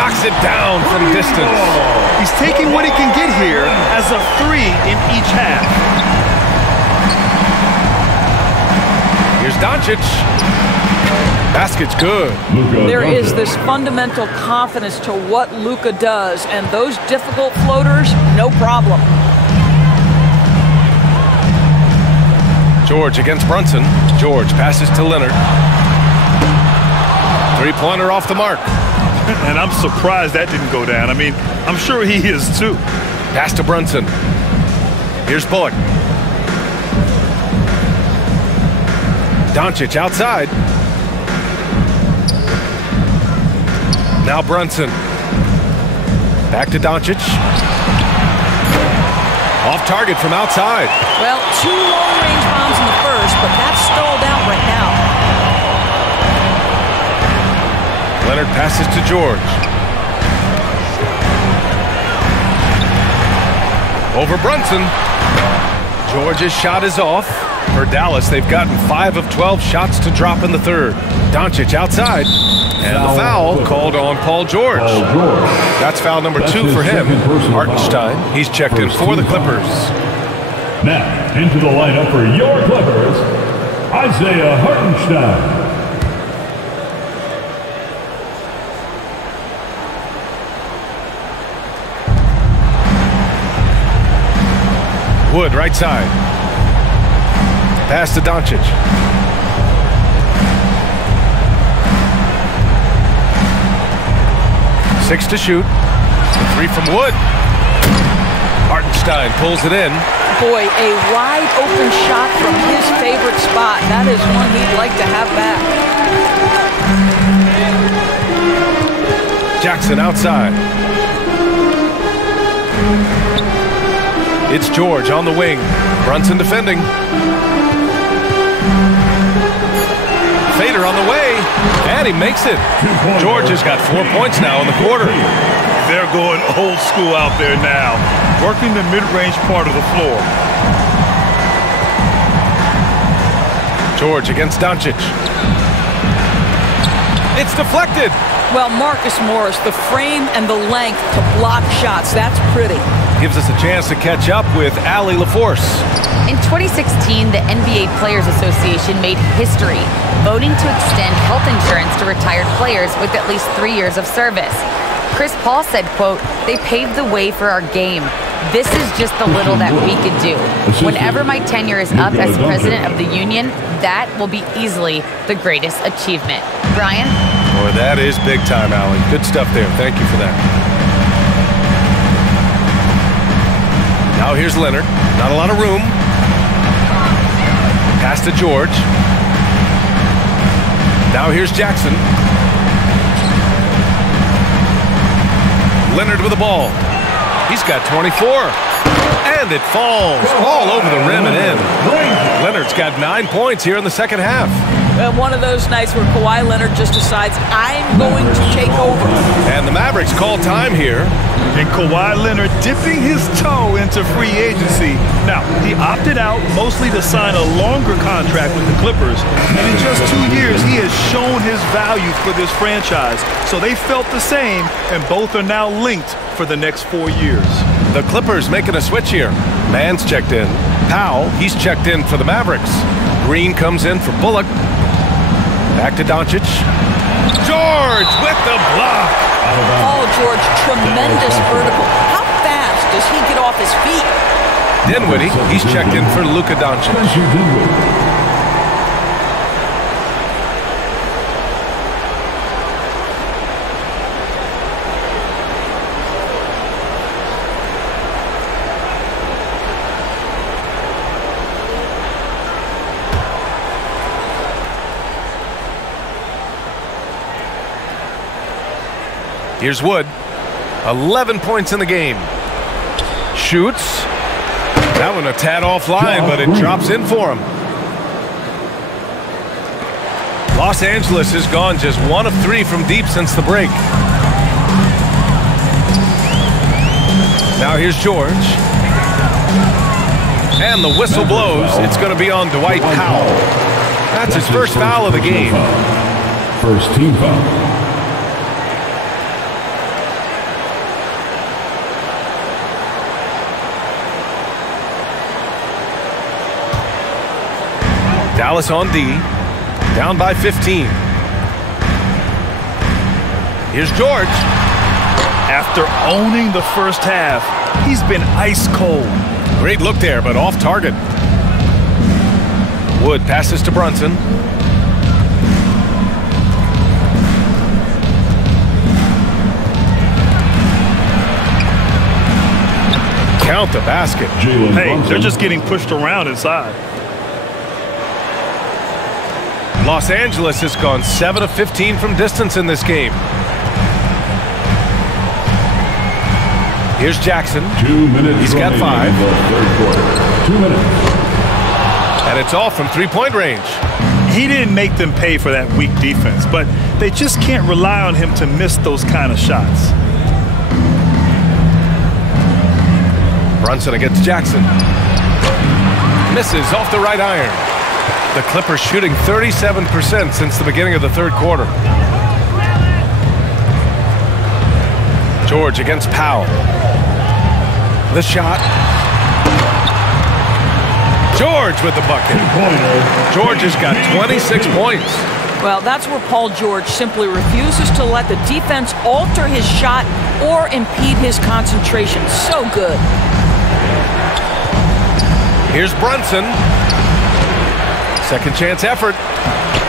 Knocks it down from distance. He's taking what he can get here as a 3 in each half. Here's Doncic. Basket's good. There is this fundamental confidence to what Luka does, and those difficult floaters, no problem. George against Brunson. George passes to Leonard. 3-pointer off the mark. And I'm surprised that didn't go down. I mean, I'm sure he is too. Pass to Brunson. Here's Bullock. Doncic outside. Now Brunson. Back to Doncic. Off target from outside. Well, 2 long-range bombs in the first, but that's stalled out right now. Leonard passes to George. Over Brunson. George's shot is off. For Dallas, they've gotten 5 of 12 shots to drop in the third. Doncic outside. And the foul called on Paul George. That's foul number 2 for him. Hartenstein, he's checked in for the Clippers. Now, into the lineup for your Clippers, Isaiah Hartenstein. Wood, right side. Pass to Doncic. Six to shoot. 3 from Wood. Hartenstein pulls it in. Boy, a wide open shot from his favorite spot. That is one he'd like to have back. Jackson outside. It's George on the wing. Brunson defending. Fader on the way, and he makes it. George has got 4 points now in the quarter. They're going old school out there now, working the mid-range part of the floor. George against Doncic. It's deflected. Well, Marcus Morris, the frame and the length to block shots, that's pretty. Gives us a chance to catch up with Allie LaForce. In 2016, the NBA Players Association made history, voting to extend health insurance to retired players with at least 3 years of service. Chris Paul said, quote, "They paved the way for our game. This is just the little that we could do. Whenever my tenure is up as president of the union, that will be easily the greatest achievement." Brian? Boy, that is big time, Allie. Good stuff there. Thank you for that. Now here's Leonard. Not a lot of room. Pass to George. Now here's Jackson. Leonard with the ball. He's got 24. And it falls all over the rim and in. Leonard's got 9 points here in the second half. One of those nights where Kawhi Leonard just decides, I'm going to take over. And the Mavericks call time here. And Kawhi Leonard dipping his toe into free agency. Now, he opted out mostly to sign a longer contract with the Clippers. And in just 2 years, he has shown his value for this franchise. So they felt the same, and both are now linked for the next 4 years. The Clippers making a switch here. Mann's checked in. Powell, he's checked in for the Mavericks. Green comes in for Bullock. Back to Doncic. George with the block. Paul George, tremendous vertical. How fast does he get off his feet? Dinwiddie, he's checked in for Luka Doncic. Here's Wood. 11 points in the game. Shoots. That one a tad offline, but it drops in for him. Los Angeles has gone just 1 of 3 from deep since the break. Now here's George. And the whistle blows. It's going to be on Dwight Powell. That's his first foul of the game. First team foul. Dallas on D, down by 15. Here's George. After owning the first half, he's been ice cold. Great look there, but off target. Wood passes to Brunson. Count the basket. Hey, they're just getting pushed around inside. Los Angeles has gone 7 of 15 from distance in this game. Here's Jackson. 2 minutes. He's got 5. In the third quarter. 2 minutes. And it's all from three-point range. He didn't make them pay for that weak defense, but they just can't rely on him to miss those kind of shots. Brunson against Jackson. Misses off the right iron. The Clippers shooting 37% since the beginning of the third quarter. George against Powell. The shot. George with the bucket. George has got 26 points. Well, that's where Paul George simply refuses to let the defense alter his shot or impede his concentration. So good. Here's Brunson. Second chance effort.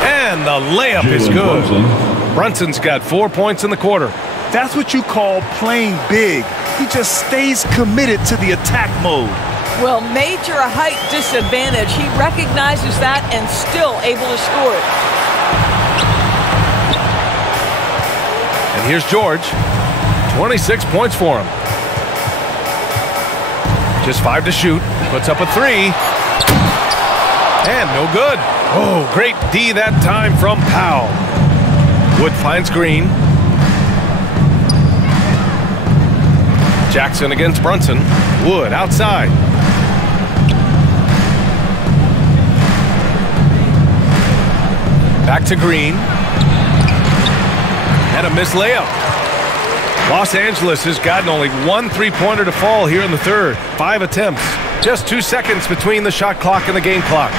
And the layup is good. Brunson's got 4 points in the quarter. That's what you call playing big. He just stays committed to the attack mode. Well, major height disadvantage. He recognizes that and still able to score it. And here's George. 26 points for him. Just 5 to shoot. Puts up a 3. And no good. Oh, great D that time from Powell. Wood finds Green. Jackson against Brunson. Wood outside. Back to Green. And a missed layup. Los Angeles has gotten only 1 3-pointer to fall here in the third. 5 attempts. Just 2 seconds between the shot clock and the game clock.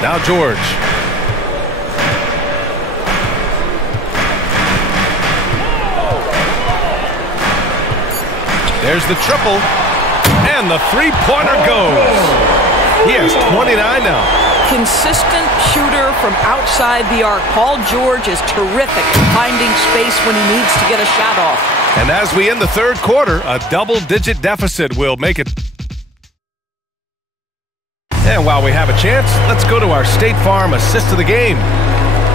Now George. There's the triple. And the three-pointer goes. He has 29 now. Consistent shooter from outside the arc. Paul George is terrific finding space when he needs to get a shot off. And as we end the third quarter, a double-digit deficit will make it. And while we have a chance, let's go to our State Farm assist of the game.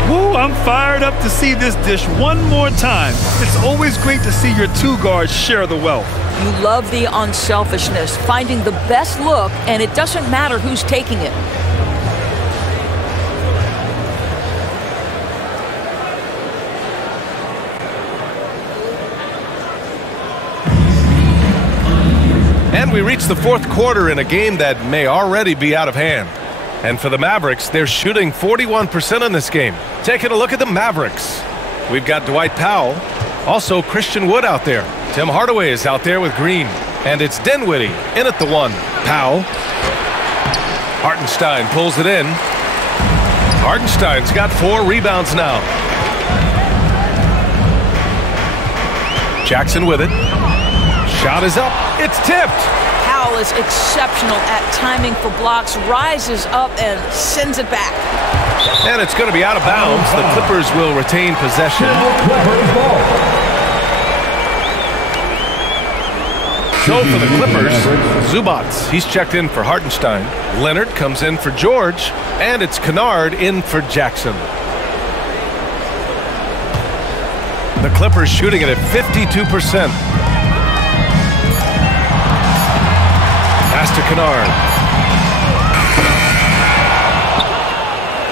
Woo, I'm fired up to see this dish one more time. It's always great to see your two guards share the wealth. You love the unselfishness, finding the best look, and it doesn't matter who's taking it. And we reach the fourth quarter in a game that may already be out of hand. And for the Mavericks, they're shooting 41% in this game. Taking a look at the Mavericks. We've got Dwight Powell, also Christian Wood out there. Tim Hardaway is out there with Green. And it's Dinwiddie in at the one. Powell. Hartenstein pulls it in. Hartenstein's got 4 rebounds now. Jackson with it. Shot is up. It's tipped. Powell is exceptional at timing for blocks, rises up and sends it back. And it's going to be out of bounds. The Clippers will retain possession. So for the Clippers, Zubac, he's checked in for Hartenstein. Leonard comes in for George, and it's Kennard in for Jackson. The Clippers shooting it at 52%. Pass to Kennard.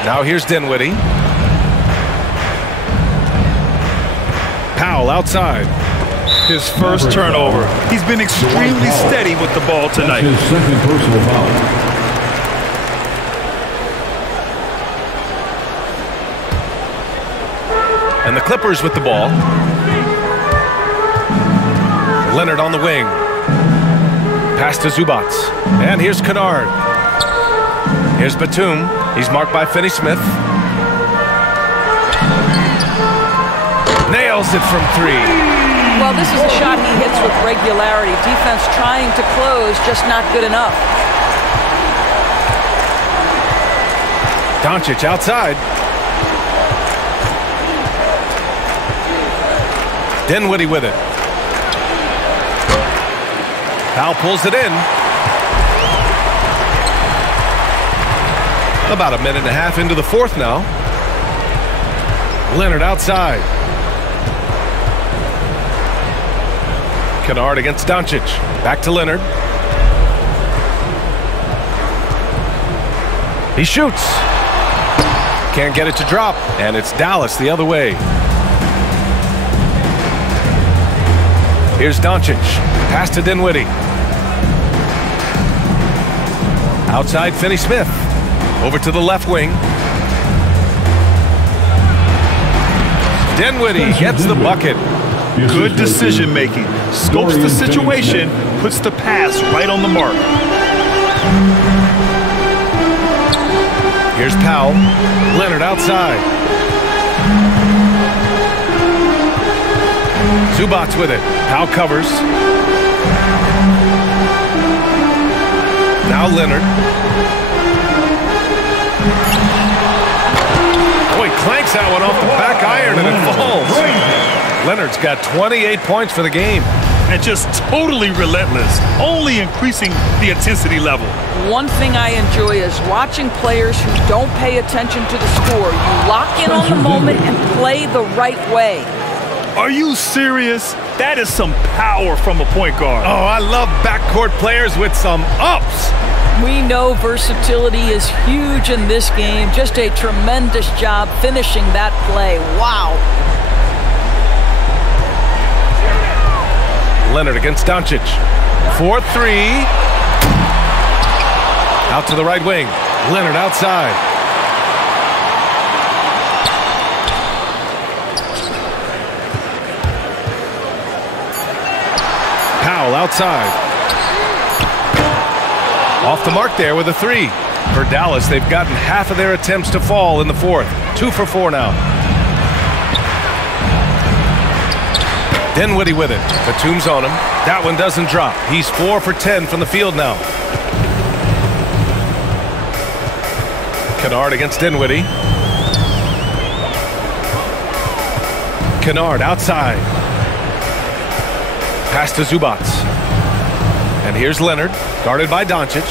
Now here's Dinwiddie. Powell outside. His first turnover. He's been extremely steady with the ball tonight. His second personal foul. And the Clippers with the ball. Leonard on the wing. Pass to Zubac. And here's Kennard. Here's Batum. He's marked by Finney-Smith. Nails it from 3. Well, this is a shot he hits with regularity. Defense trying to close, just not good enough. Doncic outside. Dinwiddie with it. Powell pulls it in. About a minute and a half into the fourth now. Leonard outside. Kennard against Doncic. Back to Leonard. He shoots. Can't get it to drop. And it's Dallas the other way. Here's Doncic. Pass to Dinwiddie. Outside Finney-Smith. Over to the left wing. Dinwiddie gets the bucket. Good decision making. Scopes the situation, puts the pass right on the mark. Here's Powell. Leonard outside. Zubac with it. Powell covers. Now Leonard. Oh, he clanks that one off the back iron and it falls. Leonard's got 28 points for the game. And just totally relentless, only increasing the intensity level. One thing I enjoy is watching players who don't pay attention to the score. You lock in on the moment and play the right way. Are you serious? That is some power from a point guard. Oh, I love backcourt players with some ups. We know versatility is huge in this game. Just a tremendous job finishing that play. Wow. Leonard against Doncic. 4-3. Out to the right wing. Leonard outside. Powell outside. Off the mark there with a 3. For Dallas, they've gotten half of their attempts to fall in the fourth. 2 for 4 now. Dinwiddie with it. Batum's on him. That one doesn't drop. He's 4 for 10 from the field now. Kennard against Dinwiddie. Kennard outside. Pass to Zubac. And here's Leonard, guarded by Doncic.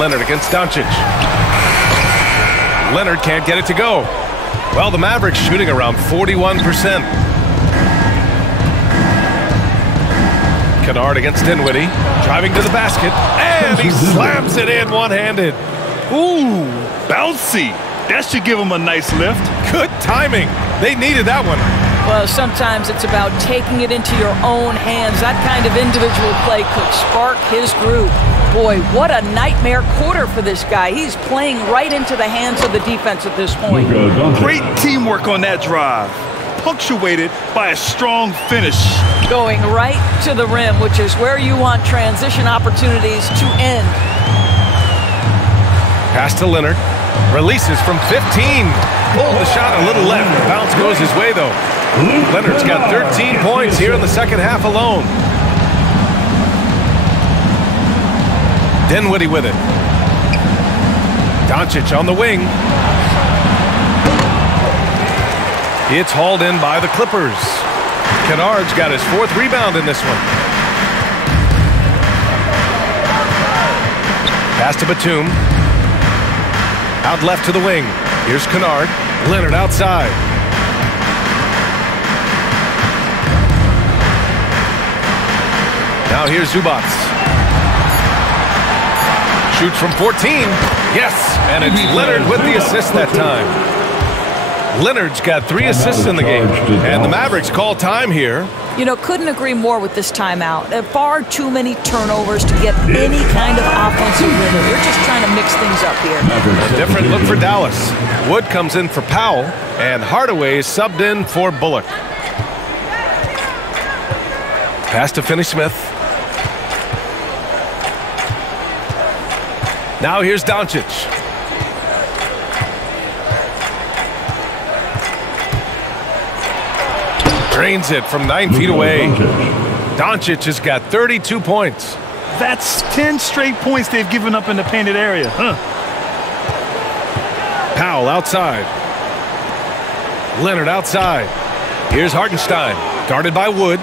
Leonard against Doncic. Leonard can't get it to go. Well, the Mavericks shooting around 41%. Kennard against Dinwiddie, driving to the basket, and he slams it in one-handed. Ooh, bouncy. That should give him a nice lift. Good timing. They needed that one. Well, sometimes it's about taking it into your own hands. That kind of individual play could spark his groove. Boy, what a nightmare quarter for this guy. He's playing right into the hands of the defense at this point. Great teamwork on that drive, punctuated by a strong finish. Going right to the rim, which is where you want transition opportunities to end. Pass to Leonard. Releases from 15. Pulled the shot a little left. Bounce goes his way, though. Leonard's got 13 points here in the second half alone. Dinwiddie with it. Doncic on the wing. It's hauled in by the Clippers. Kennard's got his 4th rebound in this one. Pass to Batum. Out left to the wing. Here's Kennard. Leonard outside. Now here's Zubac. Shoots from 14. Yes, and it's Leonard with the assist that time. Leonard's got 3 assists in the game, and the Mavericks call time here. You know, couldn't agree more with this timeout. Far too many turnovers to get any kind of offensive rhythm. You're just trying to mix things up here. A different look for Dallas. Wood comes in for Powell, and Hardaway is subbed in for Bullock. Pass to Finney-Smith. Now here's Doncic. Drains it from 9 feet away. Doncic has got 32 points. That's 10 straight points they've given up in the painted area. Powell outside. Leonard outside. Here's Hartenstein, guarded by Wood.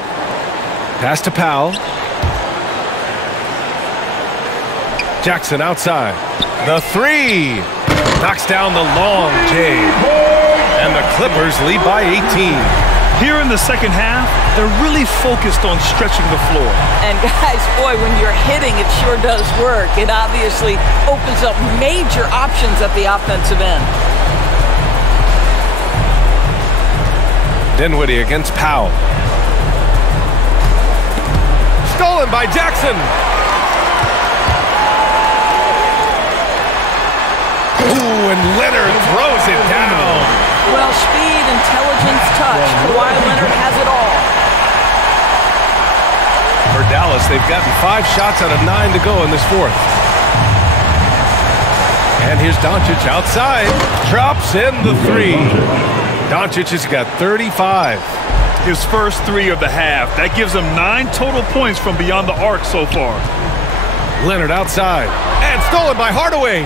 Pass to Powell. Jackson outside. The 3. Knocks down the long J. And the Clippers lead by 18. Here in the second half, they're really focused on stretching the floor. And guys, boy, when you're hitting, it sure does work. It obviously opens up major options at the offensive end. Dinwiddie against Powell. Stolen by Jackson. Ooh, and Leonard throws it down. Well, speed, intelligence, touch. Kawhi Leonard has it all. For Dallas, they've gotten 5 shots out of 9 to go in this 4th. And here's Doncic outside. Drops in the 3. Doncic has got 35. His first 3 of the half. That gives him 9 total points from beyond the arc so far. Leonard outside. And stolen by Hardaway.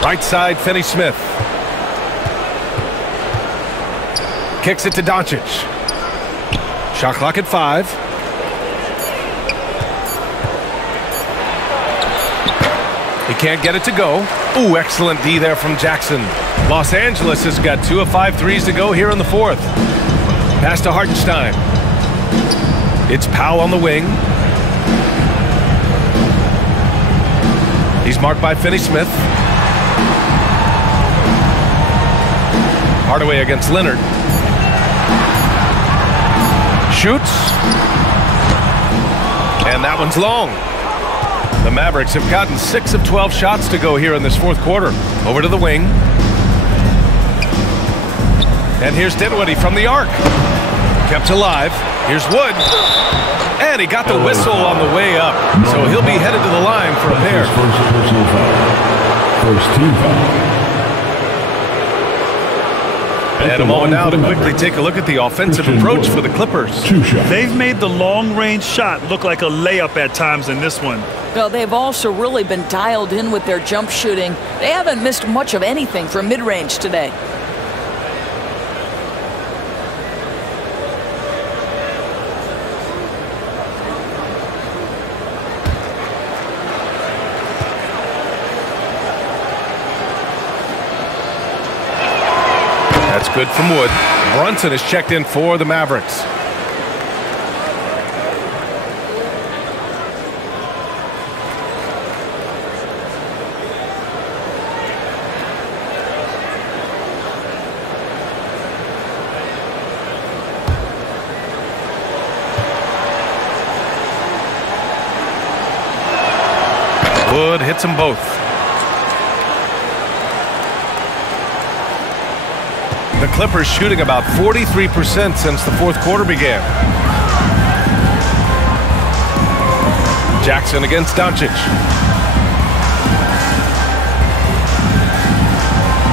Right side, Finney-Smith. Kicks it to Doncic. Shot clock at 5. He can't get it to go. Ooh, excellent D there from Jackson. Los Angeles has got 2 of 5 threes to go here in the 4th. Pass to Hartenstein. It's Powell on the wing. He's marked by Finney-Smith. Hardaway against Leonard. Shoots. And that one's long. The Mavericks have gotten 6 of 12 shots to go here in this 4th quarter. Over to the wing. And here's Dinwiddie from the arc. Kept alive. Here's Wood. And he got the whistle on the way up. So he'll be headed to the line for a pair. First team foul. And a moment now to quickly take a look at the offensive approach for the Clippers. They've made the long-range shot look like a layup at times in this one. Well, they've also really been dialed in with their jump shooting. They haven't missed much of anything from mid-range today. That's good from Wood. Brunson is checked in for the Mavericks. Wood hits them both. The Clippers shooting about 43% since the fourth quarter began. Jackson against Doncic.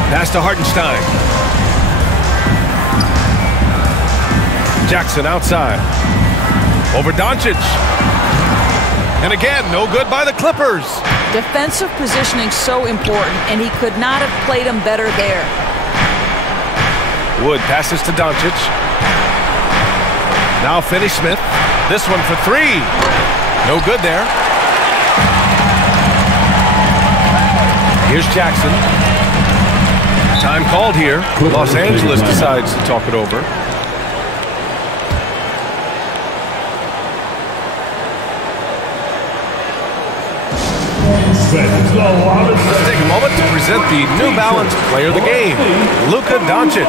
Pass to Hartenstein. Jackson outside. Over Doncic. And again, no good by the Clippers. Defensive positioning so important, and he could not have played him better there. Wood passes to Doncic. Now Finney-Smith. This one for three. No good there. Here's Jackson. Time called here. Los Angeles decides to talk it over. Let's take a moment to present the New Balance Player of the Game, Luka Doncic.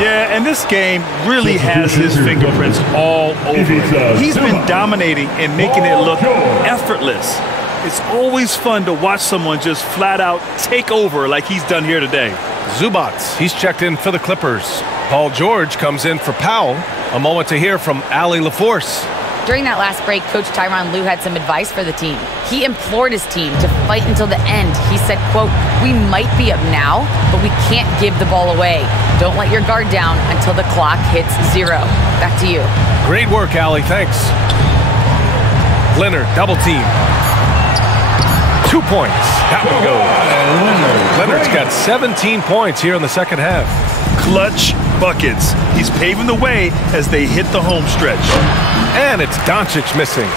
Yeah, and this game really has his fingerprints all over it. He's been dominating and making it look effortless. It's always fun to watch someone just flat out take over like he's done here today. Zubac, he's checked in for the Clippers. Paul George comes in for Powell. A moment to hear from Allie LaForce. During that last break, Coach Tyronn Lue had some advice for the team. He implored his team to fight until the end. He said, quote, "We might be up now, but we can't give the ball away. Don't let your guard down until the clock hits 0. Back to you." Great work, Allie. Thanks. Leonard, double team. 2 points. That one goes. Leonard's got 17 points here in the second half. Clutch buckets. He's paving the way as they hit the home stretch. And it's Doncic missing.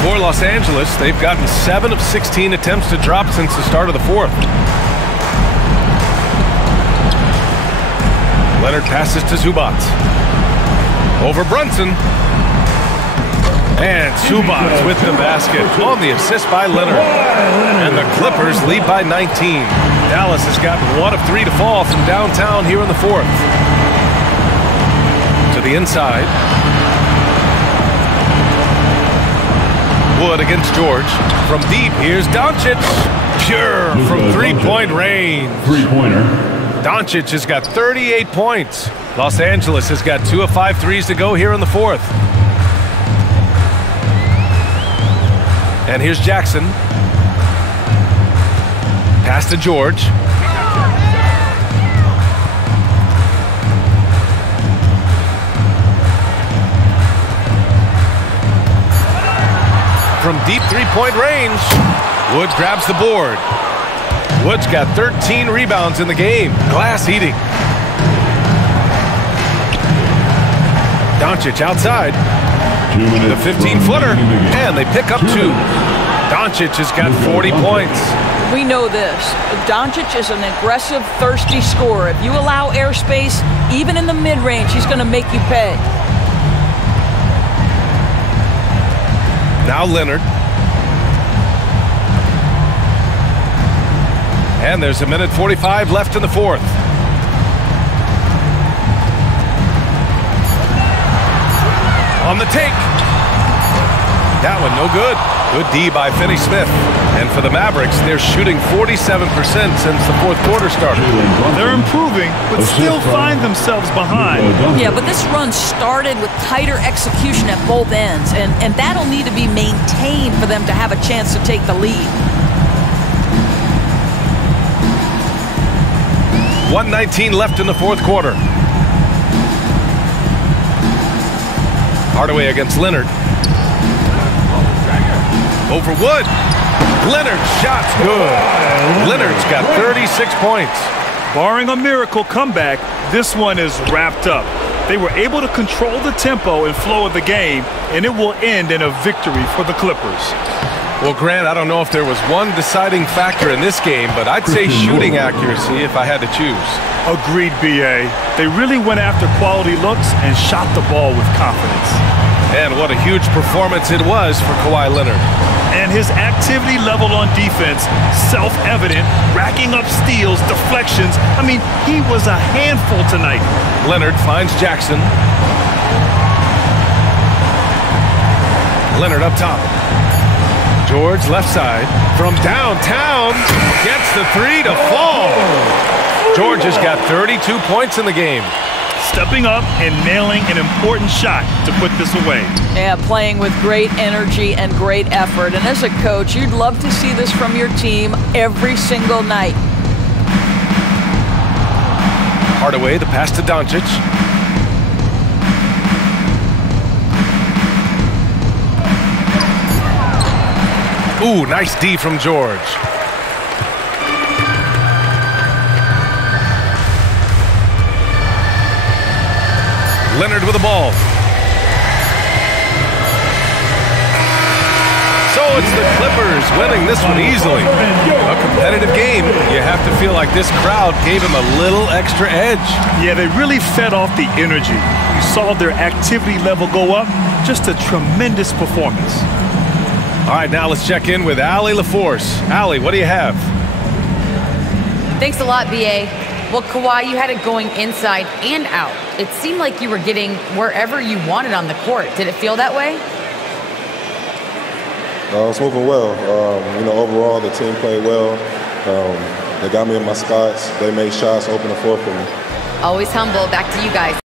For Los Angeles, they've gotten 7 of 16 attempts to drop since the start of the fourth. Leonard passes to Zubac. Over Brunson. And Zubac with the basket on the assist by Leonard. And the Clippers lead by 19. Dallas has gotten 1 of 3 to fall from downtown here in the fourth. To the inside. Wood against George. From deep, here's Doncic. Pure from three-point range. Three-pointer. Doncic has got 38 points. Los Angeles has got 2 of 5 threes to go here in the fourth. And here's Jackson. Pass to George. From deep three-point range, Wood grabs the board. Wood's got 13 rebounds in the game. Glass eating. Doncic outside. The 15-footer, and they pick up 2. Doncic has got 40 points. We know this. Doncic is an aggressive, thirsty scorer. If you allow airspace, even in the mid-range, he's going to make you pay. Now Leonard. And there's 1:45 left in the fourth. On the take. That one no good. Good D by Finney-Smith. And for the Mavericks, they're shooting 47% since the fourth quarter started. They're improving, but still find themselves behind. Yeah, but this run started with tighter execution at both ends, and that'll need to be maintained for them to have a chance to take the lead. 1:19 left in the fourth quarter. Hardaway against Leonard. Over Wood. Leonard's shot's good. Leonard's got 36 points. Barring a miracle comeback, this one is wrapped up. They were able to control the tempo and flow of the game, and it will end in a victory for the Clippers. Well, Grant, I don't know if there was one deciding factor in this game, but I'd say shooting accuracy if I had to choose. Agreed, B.A. They really went after quality looks and shot the ball with confidence. And what a huge performance it was for Kawhi Leonard. And his activity level on defense, self-evident, racking up steals, deflections. I mean, he was a handful tonight. Leonard finds Jackson. Leonard up top. George left side from downtown gets the three to fall. George has got 32 points in the game. Stepping up and nailing an important shot to put this away. Yeah, playing with great energy and great effort. And as a coach, you'd love to see this from your team every single night. Hardaway, the pass to Doncic. Ooh, nice D from George. Leonard with the ball. So it's the Clippers winning this one easily. A competitive game. You have to feel like this crowd gave him a little extra edge. Yeah, they really fed off the energy. You saw their activity level go up. Just a tremendous performance. All right, now let's check in with Allie LaForce. Allie, what do you have? Thanks a lot, B.A. Well, Kawhi, you had it going inside and out. It seemed like you were getting wherever you wanted on the court. Did it feel that way? It's moving well. Overall, the team played well. They got me in my spots. They made shots, open the floor for me. Always humble. Back to you guys.